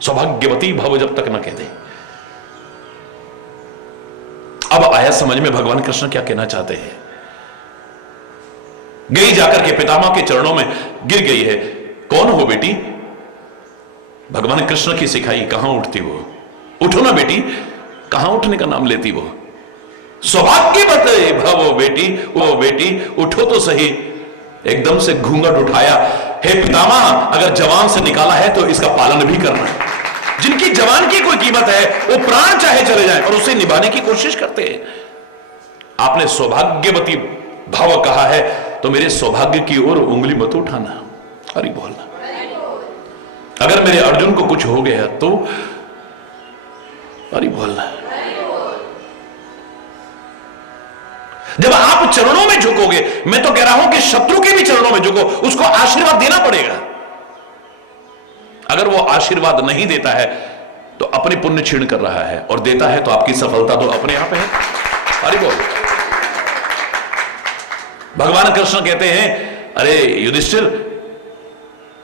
सौभाग्यवती भव जब तक न कह दे। अब आया समझ में भगवान कृष्ण क्या कहना चाहते हैं। गई जाकर के पितामह के चरणों में गिर गई है। कौन हो बेटी? भगवान कृष्ण की सिखाई कहां उठती वो? उठो ना बेटी। कहां उठने का नाम लेती वो? सौभाग्यवती भव बेटी, वो बेटी उठो तो सही। एकदम से घूंघट उठाया। हे पितामह, अगर जवान से निकाला है तो इसका पालन भी करना है। जिनकी जवान की कोई कीमत है वो प्राण चाहे चले जाए और उसे निभाने की कोशिश करते हैं। आपने सौभाग्यवती भाव कहा है तो मेरे सौभाग्य की ओर उंगली मत उठाना। हरि बोलना। अगर मेरे अर्जुन को कुछ हो गया तो हरि बोलना। जब आप चरणों में झुकोगे, मैं तो कह रहा हूं कि शत्रु के भी चरणों में झुको, उसको आशीर्वाद देना पड़ेगा। अगर वो आशीर्वाद नहीं देता है तो अपने पुण्य क्षीण कर रहा है, और देता है तो आपकी सफलता तो अपने आप है। हरि बोल। भगवान कृष्ण कहते हैं अरे युधिष्ठिर,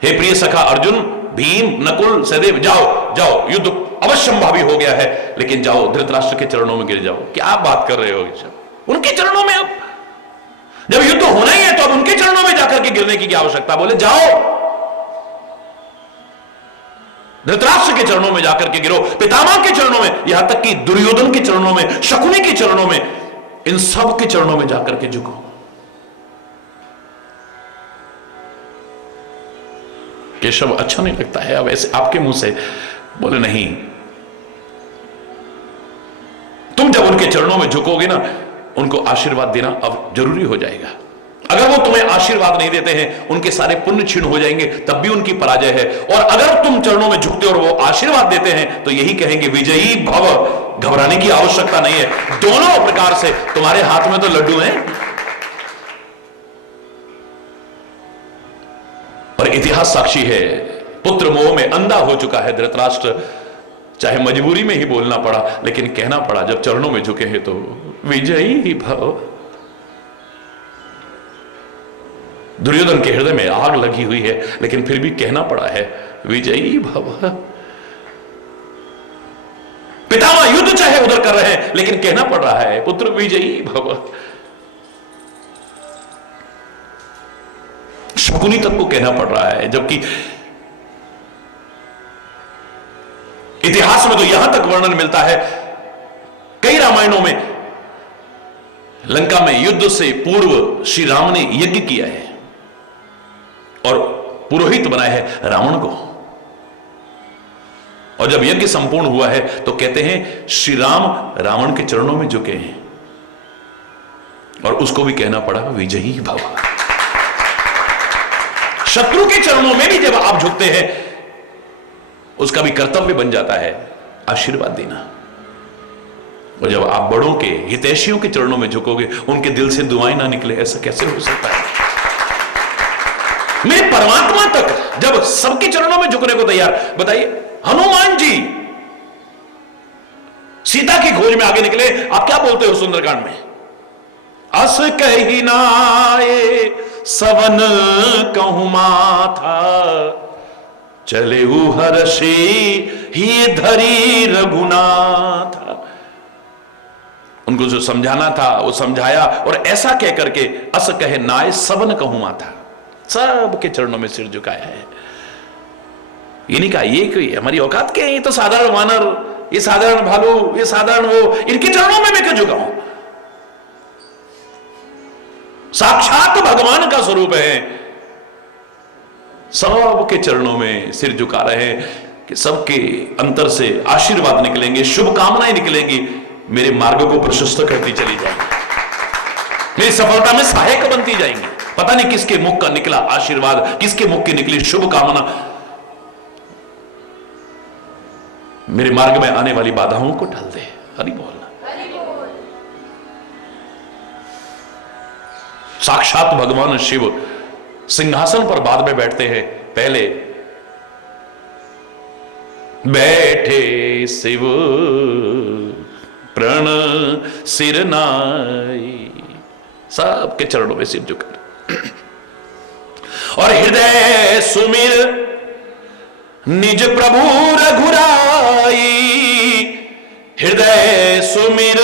हे प्रिय सखा अर्जुन, भीम, नकुल, सहदेव, जाओ जाओ, युद्ध अवश्यंभावी हो गया है, लेकिन जाओ धृतराष्ट्र के चरणों में गिर जाओ। क्या आप बात कर रहे हो? उनके चरणों में? अब जब युद्ध होना ही है तो अब उनके चरणों में जाकर के गिरने की क्या आवश्यकता? बोले जाओ धृतराष्ट्र के चरणों में जाकर के गिरो, पितामह के चरणों में, यहां तक कि दुर्योधन के चरणों में, शकुनी के चरणों में, इन सब के चरणों में जाकर के झुको। केशव, अच्छा नहीं लगता है अब ऐसे आपके मुंह से? बोले नहीं, तुम जब उनके चरणों में झुकोगे ना, उनको आशीर्वाद देना अब जरूरी हो जाएगा। अगर वो तुम्हें आशीर्वाद नहीं देते हैं, उनके सारे पुण्य क्षीण हो जाएंगे, तब भी उनकी पराजय है। और अगर तुम चरणों में झुकते और वो आशीर्वाद देते हैं तो यही कहेंगे विजयी भव। घबराने की आवश्यकता नहीं है, दोनों प्रकार से तुम्हारे हाथ में तो लड्डू हैं। और इतिहास साक्षी है, पुत्र मोह में अंधा हो चुका है धृतराष्ट्र। चाहे मजबूरी में ही बोलना पड़ा, लेकिन कहना पड़ा जब चरणों में झुके हैं तो विजयी भव। दुर्योधन के हृदय में आग लगी हुई है, लेकिन फिर भी कहना पड़ा है विजयी भव। पितामह युद्ध चाहे उधर कर रहे हैं, लेकिन कहना पड़ रहा है पुत्र विजयी भव। शकुनी तक को कहना पड़ रहा है, जबकि इतिहास में तो यहां तक वर्णन मिलता है कई रामायणों में, लंका में युद्ध से पूर्व श्री राम ने यज्ञ किया है और पुरोहित बनाया है रावण को। और जब यज्ञ संपूर्ण हुआ है तो कहते हैं श्री राम रावण के चरणों में झुके हैं, और उसको भी कहना पड़ा विजयी भव। शत्रु के चरणों में भी जब आप झुकते हैं, उसका भी कर्तव्य बन जाता है आशीर्वाद देना। और जब आप बड़ों के, हितैषियों के चरणों में झुकोगे, उनके दिल से दुआएं ना निकले, ऐसा कैसे हो सकता है? मैं परमात्मा तक जब सबके चरणों में झुकने को तैयार, बताइए हनुमान जी सीता की खोज में आगे निकले। आप क्या बोलते हो सुंदरकांड में? अस कही नाये सवन कहूं माथा, चले हर्षी ही धरी रघुनाथ। उनको जो समझाना था वो समझाया, और ऐसा कह करके अस कहे नाय सवन कहूं माथा, सबके चरणों में सिर झुकाया है। ये नहीं कहा ये कोई हमारी औकात के, ये तो साधारण वानर, ये साधारण भालू, ये साधारण वो, इनके चरणों में मैं क्यों झुकाऊं? साक्षात भगवान का स्वरूप है, सबके चरणों में सिर झुका रहे हैं कि सबके अंतर से आशीर्वाद निकलेंगे, शुभकामनाएं निकलेंगी, मेरे मार्ग को प्रशस्त करती चली जाएंगी, मेरी सफलता में सहायक बनती जाएंगी। पता नहीं किसके मुख का निकला आशीर्वाद, किसके मुख की निकली शुभकामना मेरे मार्ग में आने वाली बाधाओं को टाल दे। हरि बोल। साक्षात भगवान शिव सिंहासन पर बाद में बैठते हैं, पहले बैठे शिव प्रण सिर नाई, सबके चरणों में सिर झुका और हृदय सुमिर निज प्रभु रघुराई। हृदय सुमिर,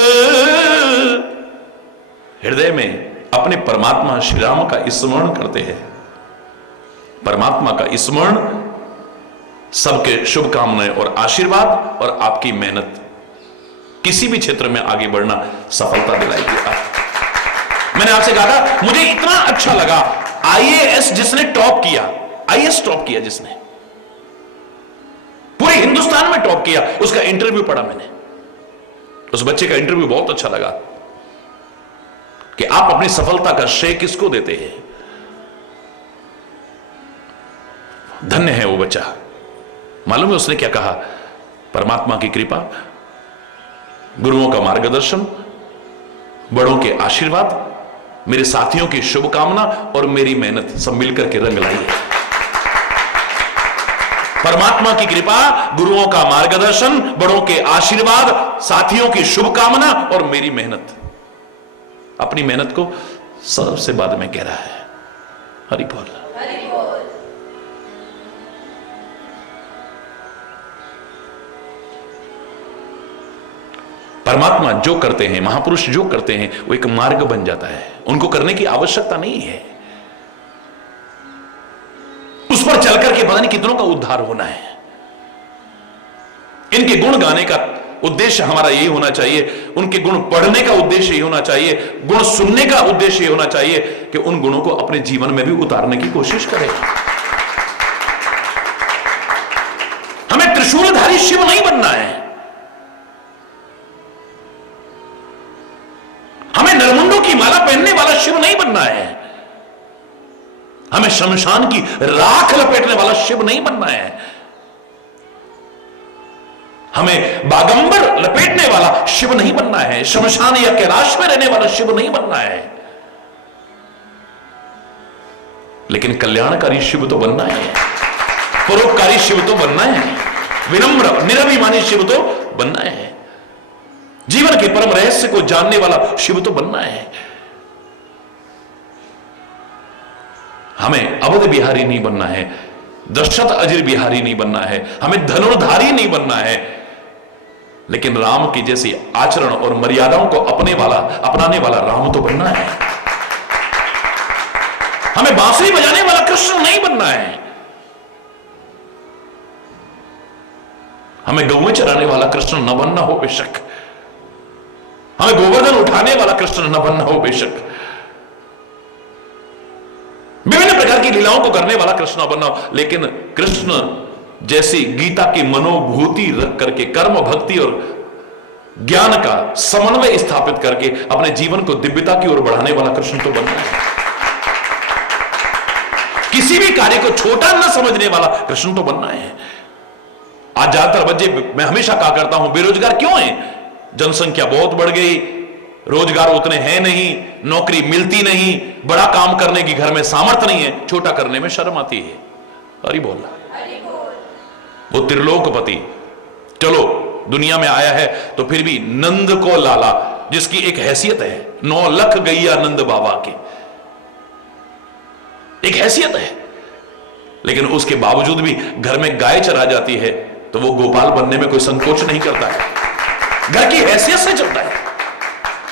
हृदय में अपने परमात्मा श्री राम का स्मरण करते हैं। परमात्मा का स्मरण सबके शुभकामनाएं और आशीर्वाद और आपकी मेहनत किसी भी क्षेत्र में आगे बढ़ना सफलता दिलाएगी। मैंने आपसे कहा था मुझे इतना अच्छा लगा, आईएएस जिसने टॉप किया, आईएएस टॉप किया जिसने, पूरे हिंदुस्तान में टॉप किया, उसका इंटरव्यू पढ़ा मैंने। उस बच्चे का इंटरव्यू बहुत अच्छा लगा कि आप अपनी सफलता का श्रेय किसको देते हैं। धन्य है वो बच्चा। मालूम है उसने क्या कहा? परमात्मा की कृपा, गुरुओं का मार्गदर्शन, बड़ों के आशीर्वाद, मेरे साथियों की शुभकामना और मेरी मेहनत सब मिलकर के रंग लाई है। परमात्मा की कृपा, गुरुओं का मार्गदर्शन, बड़ों के आशीर्वाद, साथियों की शुभकामना और मेरी मेहनत। अपनी मेहनत को सबसे बाद में कह रहा है। हरि बोल। परमात्मा जो करते हैं, महापुरुष जो करते हैं, वो एक मार्ग बन जाता है, उनको करने की आवश्यकता नहीं है। उस पर चलकर के पता नहीं कितनों का उद्धार होना है। इनके गुण गाने का उद्देश्य हमारा यही होना चाहिए, उनके गुण पढ़ने का उद्देश्य यही होना चाहिए, गुण सुनने का उद्देश्य यही होना चाहिए कि उन गुणों को अपने जीवन में भी उतारने की कोशिश करें। हमें त्रिशूलधारी शिव नहीं बनना है, हमें नरमुंडों की माला पहनने वाला शिव नहीं बनना है, हमें शमशान की राख लपेटने वाला शिव नहीं बनना है, हमें बागंबर लपेटने वाला शिव नहीं बनना है, शमशान या कैलाश में रहने वाला शिव नहीं बनना है, लेकिन कल्याणकारी शिव तो बनना है, परोपकारी शिव तो बनना है, विनम्र निरभिमानी शिव तो बनना है, जीवन के परम रहस्य को जानने वाला शिव तो बनना है। हमें अवध बिहारी नहीं बनना है, दशरथ अजिर बिहारी नहीं बनना है, हमें धनुर्धारी नहीं बनना है, लेकिन राम की जैसी आचरण और मर्यादाओं को अपनाने वाला राम तो बनना है। हमें बांसुरी बजाने वाला कृष्ण नहीं बनना है, हमें गौएं चराने वाला कृष्ण न बनना हो बेशक, हमें गोवर्धन उठाने वाला कृष्ण न बनना हो बेशक, विभिन्न प्रकार की लीलाओं को करने वाला कृष्ण न बनना हो, लेकिन कृष्ण जैसी गीता की मनोभूति रख करके कर्म भक्ति और ज्ञान का समन्वय स्थापित करके अपने जीवन को दिव्यता की ओर बढ़ाने वाला कृष्ण तो बनना है। किसी भी कार्य को छोटा न समझने वाला कृष्ण तो बनना है। आज ज्यादातर बच्चे, मैं हमेशा कहा करता हूं, बेरोजगार क्यों हैं? जनसंख्या बहुत बढ़ गई, रोजगार उतने हैं नहीं, नौकरी मिलती नहीं, बड़ा काम करने की घर में सामर्थ्य नहीं है, छोटा करने में शर्म आती है। हरि बोल। वो त्रिलोकपति, चलो दुनिया में आया है तो फिर भी नंद को लाला, जिसकी एक हैसियत है, 9 लाख गैया नंद बाबा की एक हैसियत है, लेकिन उसके बावजूद भी घर में गाय चरा जाती है तो वो गोपाल बनने में कोई संकोच नहीं करता है, घर की हैसियत से चलता है।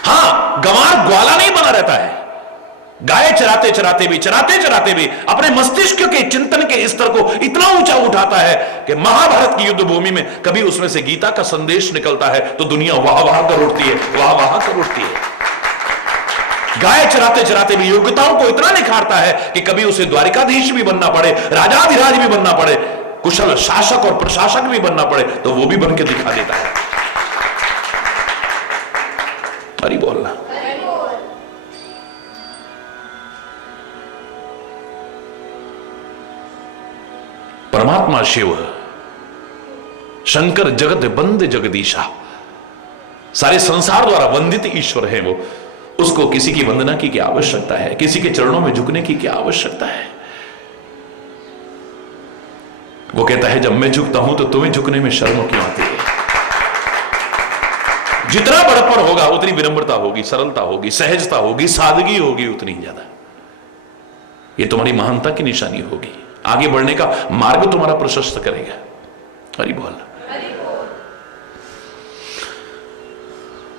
हां, गंवार ग्वाला नहीं बना रहता है, गाय चराते चराते भी अपने मस्तिष्क के चिंतन के स्तर को इतना ऊंचा उठाता है कि महाभारत की युद्ध भूमि में कभी उसमें से गीता का संदेश निकलता है तो दुनिया वाह वाह कर उठती है, वाह वाह कर उठती है। गाय चराते भी योग्यताओं को इतना निखारता है कि कभी उसे द्वारिकाधीश भी बनना पड़े, राजाधिराज भी बनना पड़े, कुशल शासक और प्रशासक भी बनना पड़े तो वो भी बन के दिखा देता है। हरि बोलना। परमात्मा शिव शंकर जगत बंद जगदीशा, सारे संसार द्वारा वंदित ईश्वर है वो, उसको किसी की वंदना की क्या आवश्यकता है, किसी के चरणों में झुकने की क्या आवश्यकता है। वो कहता है जब मैं झुकता हूं तो तुम्हें झुकने में शर्म क्यों आती है। जितना बड़प्पन होगा उतनी विनम्रता होगी, सरलता होगी, सहजता होगी, सादगी होगी उतनी ज्यादा। ये तुम्हारी महानता की निशानी होगी, आगे बढ़ने का मार्ग तुम्हारा प्रशस्त करेगा। हरि बोल।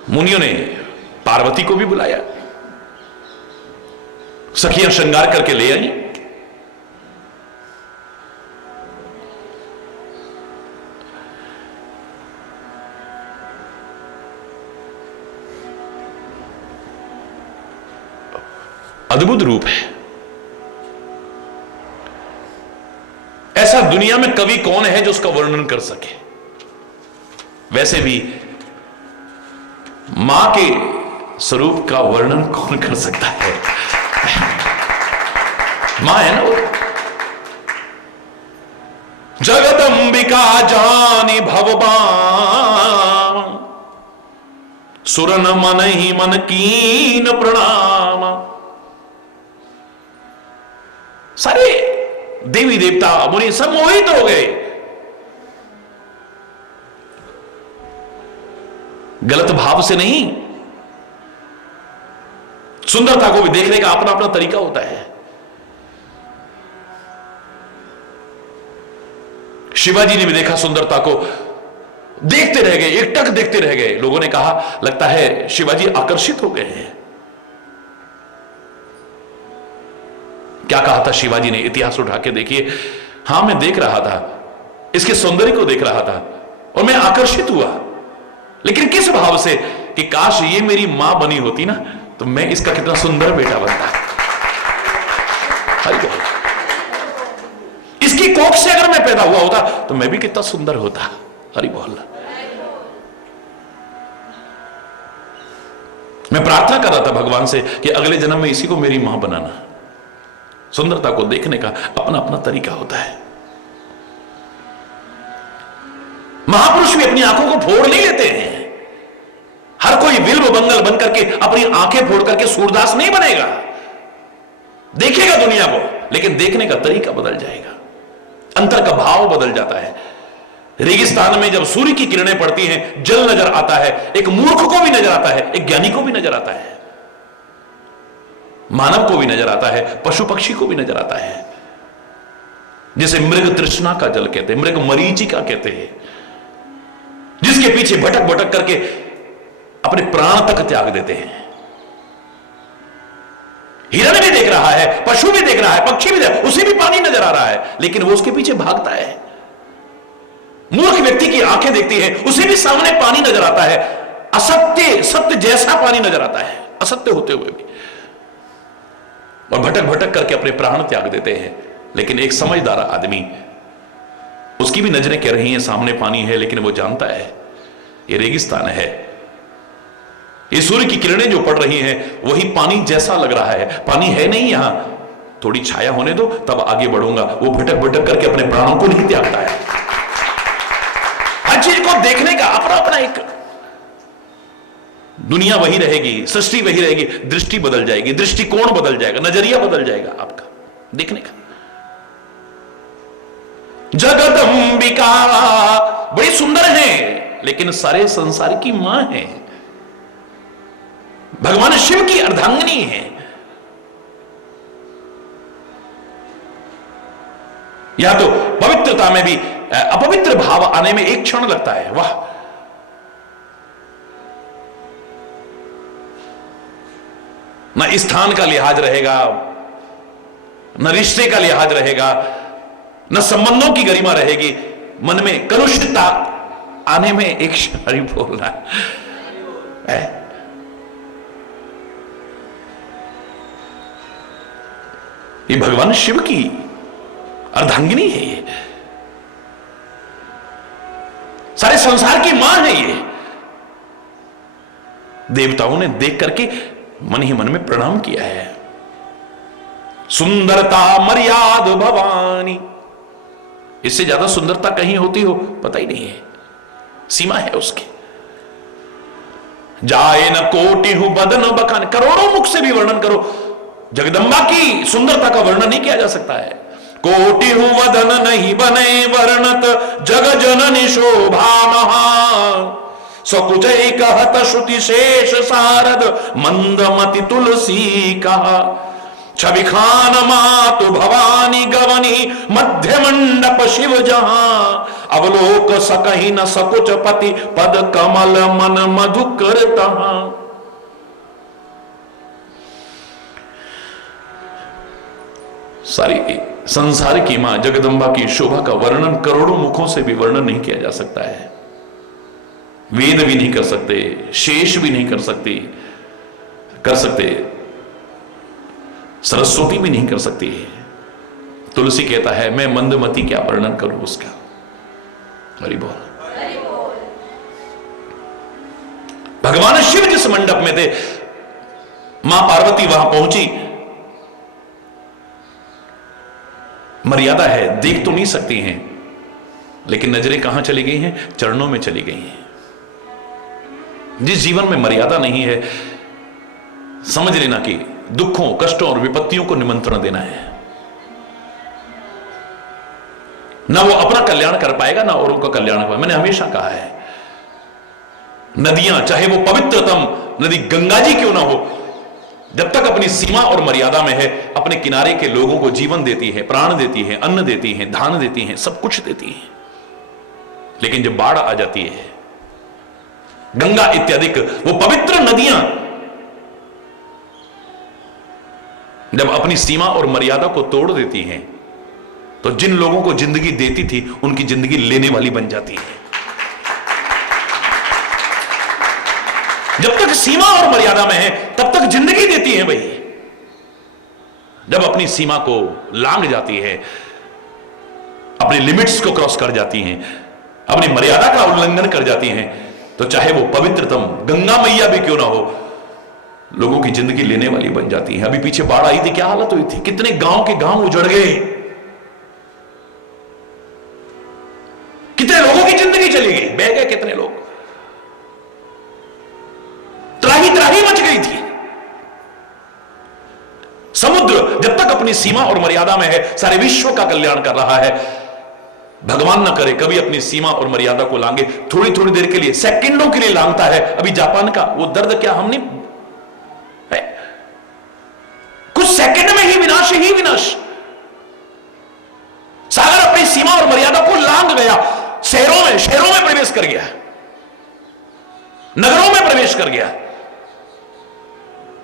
मुनियों ने पार्वती को भी बुलाया, सखियां श्रृंगार करके ले आई। अद्भुत रूप है। ऐसा दुनिया में कवि कौन है जो उसका वर्णन कर सके। वैसे भी मां के स्वरूप का वर्णन कौन कर सकता है। मां है ना वो। जगदंबिका जानी भवबान, सुरन मन ही मन कीन प्रणाम। सारे देवी देवता मुनि सब मोहित हो गए। गलत भाव से नहीं, सुंदरता को भी देखने का अपना अपना तरीका होता है। शिवाजी ने भी देखा सुंदरता को, देखते रह गए, एकटक देखते रह गए। लोगों ने कहा लगता है शिवाजी आकर्षित हो गए हैं। क्या कहा था शिवाजी ने, इतिहास उठा के देखिए। हां मैं देख रहा था, इसके सौंदर्य को देख रहा था और मैं आकर्षित हुआ, लेकिन किस भाव से कि काश ये मेरी मां बनी होती ना तो मैं इसका कितना सुंदर बेटा बनता। इसकी कोख से अगर मैं पैदा हुआ होता तो मैं भी कितना सुंदर होता। हरि बोल। मैं प्रार्थना कर रहा था भगवान से कि अगले जन्म में इसी को मेरी मां बनाना। सुंदरता को देखने का अपना अपना तरीका होता है। महापुरुष भी अपनी आंखों को फोड़ नहीं लेते हैं। हर कोई विल्व बंगल बन करके अपनी आंखें फोड़ करके सूरदास नहीं बनेगा। देखेगा दुनिया को, लेकिन देखने का तरीका बदल जाएगा, अंतर का भाव बदल जाता है। रेगिस्तान में जब सूर्य की किरणें पड़ती हैं, जल नजर आता है, एक मूर्ख को भी नजर आता है, एक ज्ञानी को भी नजर आता है, मानव को भी नजर आता है, पशु पक्षी को भी नजर आता है। जिसे मृग तृष्णा का जल कहते हैं, मृग मरीचिका कहते हैं, जिसके पीछे भटक भटक करके अपने प्राण तक त्याग देते हैं। हिरण भी देख रहा है, पशु भी देख रहा है, पक्षी भी देख, उसे भी पानी नजर आ रहा है, लेकिन वो उसके पीछे भागता है। मूर्ख व्यक्ति की आंखें देखती है, उसे भी सामने पानी नजर आता है, असत्य सत्य जैसा पानी नजर आता है, असत्य होते हुए भी, और भटक भटक करके अपने प्राण त्याग देते हैं। लेकिन एक समझदार आदमी, उसकी भी नजरें कह रही हैं सामने पानी है, लेकिन वो जानता है ये रेगिस्तान है, ये सूर्य की किरणें जो पड़ रही हैं वही पानी जैसा लग रहा है, पानी है नहीं यहां, थोड़ी छाया होने दो तब आगे बढ़ूंगा। वो भटक भटक करके अपने प्राणों को नहीं त्यागता है। हर चीज को देखने का अपना अपना एक, दुनिया वही रहेगी, सृष्टि वही रहेगी, दृष्टि बदल जाएगी, दृष्टिकोण बदल जाएगा, नजरिया बदल जाएगा आपका देखने का। जगदंबिका, बड़ी सुंदर है लेकिन सारे संसार की मां है। भगवान शिव की अर्धांगिनी है। या तो पवित्रता में भी अपवित्र भाव आने में एक क्षण लगता है। वाह, न स्थान का लिहाज रहेगा, न रिश्ते का लिहाज रहेगा, न संबंधों की गरिमा रहेगी, मन में कलुषितता आने में एक क्षण बोलना है। ये भगवान शिव की अर्धांगिनी है, ये सारे संसार की मां है। ये देवताओं ने देख करके मन ही मन में प्रणाम किया है। सुंदरता मर्याद भवानी, इससे ज्यादा सुंदरता कहीं होती हो पता ही नहीं है, सीमा है उसकी। जाए न कोटि हूं बदन बखान, करोड़ों मुख से भी वर्णन करो, जगदंबा की सुंदरता का वर्णन नहीं किया जा सकता है। कोटि हूं वदन नहीं बने वर्णत, जग जननी शोभा महा, सकुच कहत श्रुति शेष सारद, मंदमति तुलसी कहा। छवि खान मातु भवानी गवनी, मध्य मंडप शिव जहां, अवलोक सकहि न सकुच पति, पद कमल मन मधुकर तहां। सारी संसार की मां जगदंबा की शोभा का वर्णन करोड़ों मुखों से भी वर्णन नहीं किया जा सकता है। वेद भी नहीं कर सकते, शेष भी नहीं कर सकते, सरस्वती भी नहीं कर सकती है। तुलसी कहता है मैं मंदमती क्या वर्णन करूं उसका। हरि बोल। भगवान शिव जिस मंडप में थे, मां पार्वती वहां पहुंची। मर्यादा है, देख तो नहीं सकती हैं, लेकिन नजरें कहां चली गई हैं? चरणों में चली गई हैं। जिस जीवन में मर्यादा नहीं है, समझ लेना कि दुखों, कष्टों और विपत्तियों को निमंत्रण देना है। ना वो अपना कल्याण कर पाएगा, ना औरों का कल्याण कर पाएगा। मैंने हमेशा कहा है, नदियां चाहे वो पवित्रतम नदी गंगा जी क्यों ना हो, जब तक अपनी सीमा और मर्यादा में है, अपने किनारे के लोगों को जीवन देती है, प्राण देती है, अन्न देती है, धान देती है, सब कुछ देती है। लेकिन जब बाढ़ आ जाती है, गंगा इत्यादि वो पवित्र नदियां जब अपनी सीमा और मर्यादा को तोड़ देती हैं, तो जिन लोगों को जिंदगी देती थी उनकी जिंदगी लेने वाली बन जाती है। जब तक सीमा और मर्यादा में है तब तक जिंदगी देती है वही। जब अपनी सीमा को लांघ जाती है, अपनी लिमिट्स को क्रॉस कर जाती हैं, अपनी मर्यादा का उल्लंघन कर जाती हैं, तो चाहे वो पवित्रतम गंगा मैया भी क्यों ना हो, लोगों की जिंदगी लेने वाली बन जाती है। अभी पीछे बाढ़ आई थी, क्या हालत हुई थी, कितने गांव के गांव उजड़ गए, कितने लोगों की जिंदगी चली गई, बह गए कितने लोग, त्राही त्राही मच गई थी। समुद्र जब तक अपनी सीमा और मर्यादा में है, सारे विश्व का कल्याण कर रहा है। भगवान ना करे कभी अपनी सीमा और मर्यादा को लांगे, थोड़ी थोड़ी देर के लिए, सेकंडों के लिए लांगता है। अभी जापान का वो दर्द क्या हम नहीं, कुछ सेकंड में ही विनाश। सागर अपनी सीमा और मर्यादा को लांग गया, शहरों में प्रवेश कर गया, नगरों में प्रवेश कर गया,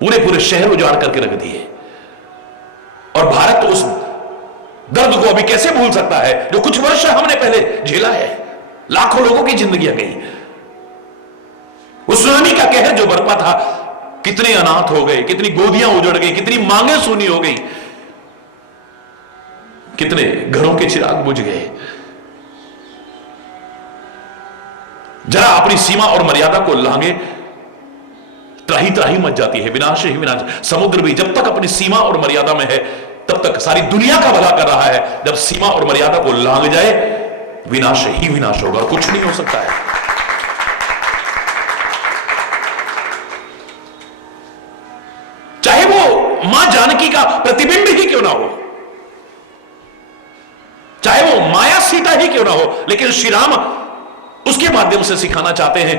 पूरे शहर उजाड़ करके रख दिए। और भारत तो उस दर्द को अभी कैसे भूल सकता है जो कुछ वर्ष हमने पहले झेला है। लाखों लोगों की जिंदगियां गई, उस सुनामी का कहर जो बरपा था, कितने अनाथ हो गए, कितनी गोदियां उजड़ गई, कितनी मांगें सूनी हो गई, कितने घरों के चिराग बुझ गए। जरा अपनी सीमा और मर्यादा को लांगे, त्राही मच जाती है, विनाश ही विनाश। समुद्र भी जब तक अपनी सीमा और मर्यादा में है तब तक सारी दुनिया का भला कर रहा है, जब सीमा और मर्यादा को लांग जाए विनाश ही विनाश होगा, कुछ नहीं हो सकता है। चाहे वो मां जानकी का प्रतिबिंब ही क्यों ना हो, चाहे वो माया सी जानता ही क्यों ना हो, लेकिन श्री राम उसके माध्यम से सिखाना चाहते हैं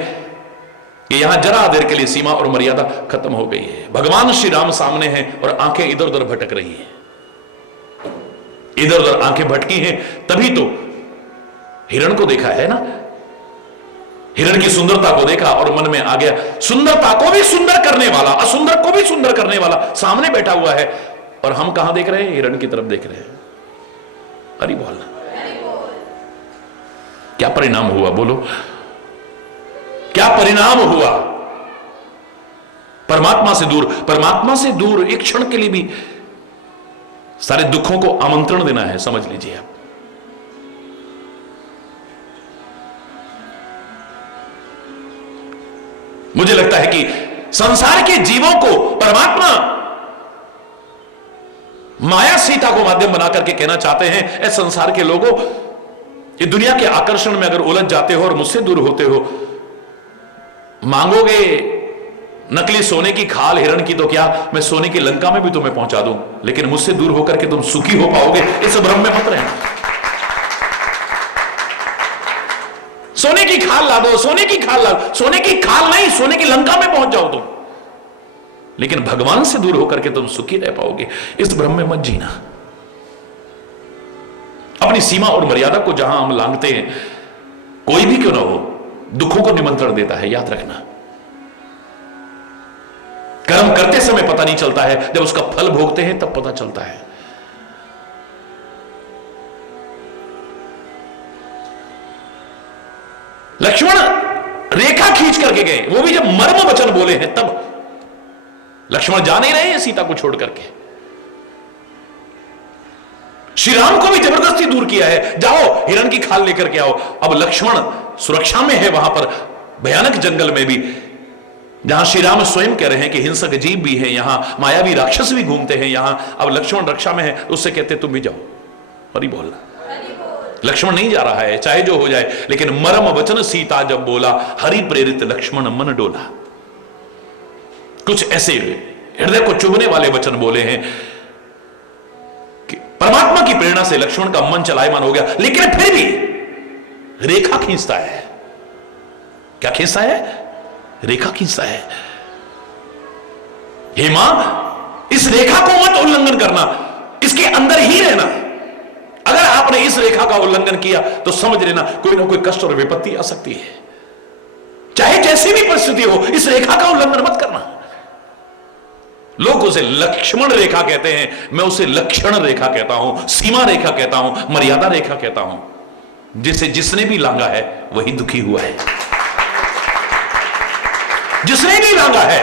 कि यहां जरा देर के लिए सीमा और मर्यादा खत्म हो गई है। भगवान श्री राम सामने हैं और आंखें इधर उधर भटक रही हैं, इधर उधर आंखें भटकी हैं। तभी तो हिरण को देखा है ना, हिरण की सुंदरता को देखा और मन में आ गया, सुंदरता को भी सुंदर करने वाला, असुंदर को भी सुंदर करने वाला सामने बैठा हुआ है, और हम कहां देख रहे हैं? हिरण की तरफ देख रहे हैं। हरि बोल। क्या परिणाम हुआ? बोलो, क्या परिणाम हुआ? परमात्मा से दूर एक क्षण के लिए भी सारे दुखों को आमंत्रण देना है, समझ लीजिए आप। मुझे लगता है कि संसार के जीवों को परमात्मा माया सीता को माध्यम बना करके कहना चाहते हैं, ऐ संसार के लोगों, ये दुनिया के आकर्षण में अगर उलझ जाते हो और मुझसे दूर होते हो, मांगोगे नकली सोने की खाल हिरण की, तो क्या मैं सोने की लंका में भी तुम्हें पहुंचा दूं, लेकिन मुझसे दूर होकर के तुम सुखी हो पाओगे, इस भ्रम में मत रहना। सोने की खाल ला दो, सोने की खाल ला दो, सोने की खाल नहीं, सोने की लंका में पहुंच जाओ तुम, लेकिन भगवान से दूर होकर के तुम सुखी रह पाओगे, इस भ्रम में मत जीना। अपनी सीमा और मर्यादा को जहां हम लांघते हैं, कोई भी क्यों ना हो, दुखों को निमंत्रण देता है, याद रखना। कर्म करते समय पता नहीं चलता है, जब उसका फल भोगते हैं तब पता चलता है। लक्ष्मण रेखा खींच करके गए, वो भी जब मर्म वचन बोले हैं तब। लक्ष्मण जा नहीं रहे हैं सीता को छोड़ करके, श्री राम को भी जबरदस्ती दूर किया है, जाओ हिरण की खाल लेकर के आओ। अब लक्ष्मण सुरक्षा में है वहां पर भयानक जंगल में भी, जहां श्री राम स्वयं कह रहे हैं कि हिंसक जीव भी हैं यहां, मायावी राक्षस भी घूमते हैं यहां। अब लक्ष्मण रक्षा में है, उससे कहते तुम भी जाओ। हरि बोलना, लक्ष्मण नहीं जा रहा है, चाहे जो हो जाए, लेकिन मरम वचन सीता जब बोला, हरि प्रेरित लक्ष्मण मन डोला। कुछ ऐसे हृदय को चुभने वाले वचन बोले हैं कि परमात्मा की प्रेरणा से लक्ष्मण का मन चलायमान हो गया, लेकिन फिर भी रेखा खींचता है। क्या खींचता है? रेखा खींचता है। हे मां, इस रेखा को मत उल्लंघन करना, इसके अंदर ही रहना। अगर आपने इस रेखा का उल्लंघन किया तो समझ लेना कोई ना कोई कष्ट और विपत्ति आ सकती है, चाहे जैसी भी परिस्थिति हो। इस रेखा का उल्लंघन मत करना। लोग उसे लक्ष्मण रेखा कहते हैं, मैं उसे लक्षण रेखा कहता हूं, सीमा रेखा कहता हूं, मर्यादा रेखा कहता हूं। जिसे जिसने भी लांघा है वही दुखी हुआ है। जिसने भी लांघा है,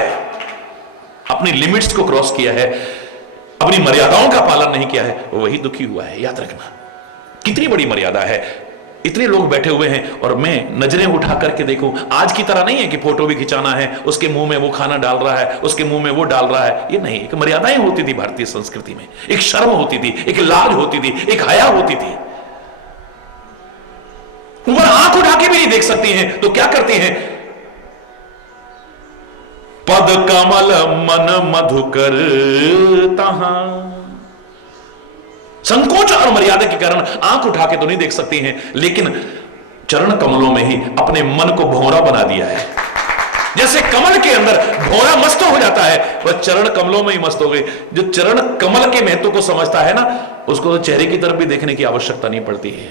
अपनी लिमिट्स को क्रॉस किया है, अपनी मर्यादाओं का पालन नहीं किया है, वही दुखी हुआ है। याद रखना, कितनी बड़ी मर्यादा है। इतने लोग बैठे हुए हैं और मैं नजरें उठा करके देखूं, आज की तरह नहीं है कि फोटो भी खिंचाना है, उसके मुंह में वो खाना डाल रहा है, उसके मुंह में वो डाल रहा है। ये नहीं, एक मर्यादाएं होती थी भारतीय संस्कृति में, एक शर्म होती थी, एक लाज होती थी, एक हया होती थी। ऊपर आंख उठा के भी नहीं देख सकती हैं, तो क्या करती हैं? पद कमल मन मधुकर तहां। संकोच और मर्यादा के कारण आंख उठा के तो नहीं देख सकती हैं, लेकिन चरण कमलों में ही अपने मन को भौरा बना दिया है। जैसे कमल के अंदर भौरा मस्त हो जाता है, वह चरण कमलों में ही मस्त हो गई। जो चरण कमल के महत्व को समझता है ना, उसको तो चेहरे की तरफ भी देखने की आवश्यकता नहीं पड़ती है।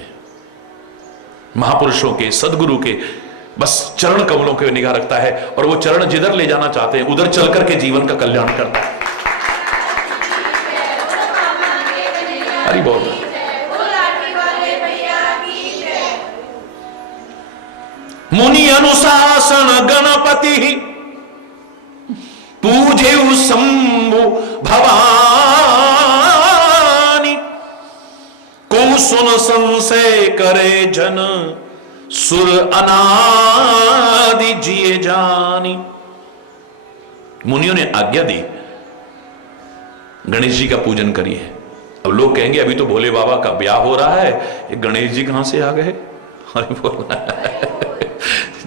महापुरुषों के, सदगुरु के बस चरण कमलों के निगाह रखता है, और वो चरण जिधर ले जाना चाहते हैं उधर चल करके जीवन का कल्याण करता है। हरि बोल। मुनि अनुशासन गणपति पूजे शंभु भवानी, को सुन संशय करे जन सुर अनादि जिए जानी। मुनियों ने आज्ञा दी, गणेश जी का पूजन करिए। अब लोग कहेंगे अभी तो भोले बाबा का ब्याह हो रहा है, ये गणेश जी कहां से आ गए? अरे बोल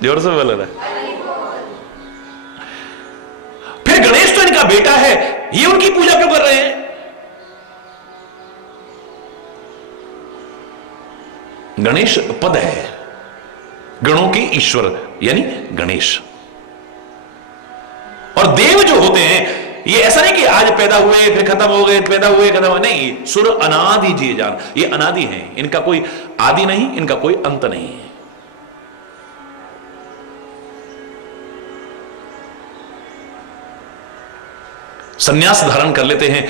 जोर से बोल रहा है। फिर गणेश तो इनका बेटा है, ये उनकी पूजा क्यों कर रहे हैं? गणेश पद है, गणों के ईश्वर यानी गणेश। और देव जो होते हैं ये ऐसा नहीं कि आज पैदा हुए फिर खत्म हो गए, पैदा हुए खत्म हुए, नहीं, सुर अनादि जी जान, ये अनादि हैं, इनका कोई आदि नहीं, इनका कोई अंत नहीं है। सन्यास धारण कर लेते हैं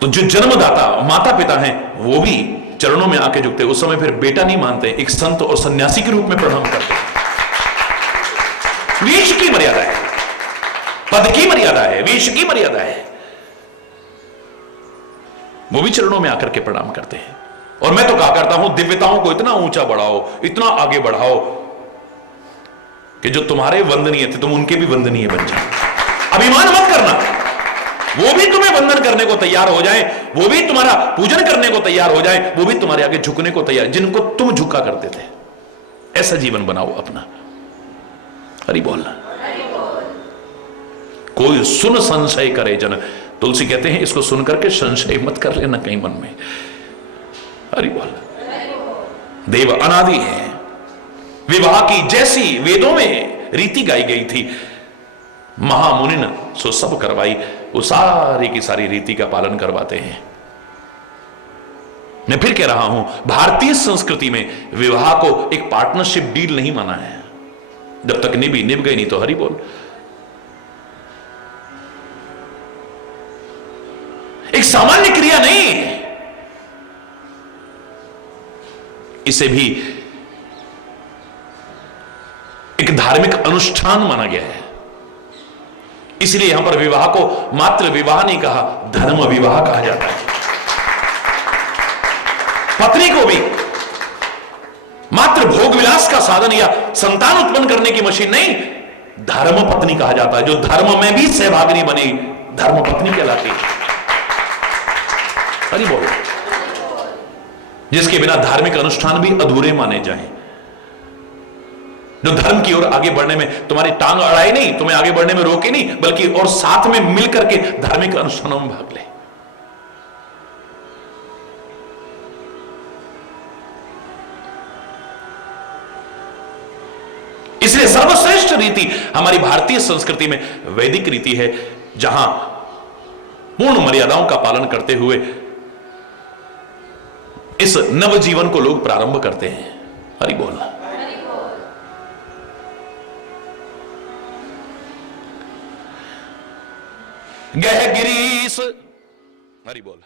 तो जो जन्मदाता माता पिता हैं वो भी चरणों में आके झुकते, उस समय फिर बेटा नहीं मानते, एक संत और सन्यासी के रूप में प्रणाम करते हैं। वेश की मर्यादा है, पद की मर्यादा है, वेश की मर्यादा है, वो भी चरणों में आकर के प्रणाम करते हैं। और मैं तो कहा करता हूं दिव्यताओं को इतना ऊंचा बढ़ाओ, इतना आगे बढ़ाओ कि जो तुम्हारे वंदनीय थे तुम उनके भी वंदनीय बन जाओ। अभिमान मत करना, वो भी तुम्हें वंदन करने को तैयार हो जाए, वो भी तुम्हारा पूजन करने को तैयार हो जाए, वो भी तुम्हारे आगे झुकने को तैयार, जिनको तुम झुका करते थे। ऐसा जीवन बनाओ अपना। हरि बोल। कोई सुन संशय करे जन, तुलसी कहते हैं इसको सुन करके संशय मत कर लेना कहीं मन में। हरि बोल। देव अनादि है। विवाह की जैसी वेदों में रीति गाई गई थी, महामुनि ने सो सब करवाई, वो सारी की सारी रीति का पालन करवाते हैं। मैं फिर कह रहा हूं, भारतीय संस्कृति में विवाह को एक पार्टनरशिप डील नहीं माना है। जब तक निभ गई नहीं तो हरि बोल। एक सामान्य क्रिया नहीं है, इसे भी एक धार्मिक अनुष्ठान माना गया है। इसलिए यहां पर विवाह को मात्र विवाह नहीं कहा, धर्म विवाह कहा जाता है। पत्नी को भी मात्र भोग विलास का साधन या संतान उत्पन्न करने की मशीन नहीं, धर्म पत्नी कहा जाता है। जो धर्म में भी सहभागिनी बनी, धर्म पत्नी कहलाती है। हरि बोल। जिसके बिना धार्मिक अनुष्ठान भी अधूरे माने जाएं, जो धर्म की ओर आगे बढ़ने में तुम्हारी टांग अड़ाई नहीं, तुम्हें आगे बढ़ने में रोके नहीं, बल्कि और साथ में मिलकर के धार्मिक अनुष्ठानों में भाग ले। इसलिए सर्वश्रेष्ठ रीति हमारी भारतीय संस्कृति में वैदिक रीति है, जहां पूर्ण मर्यादाओं का पालन करते हुए इस नव जीवन को लोग प्रारंभ करते हैं। हरि बोल। गह गिरीश। हरि बोल।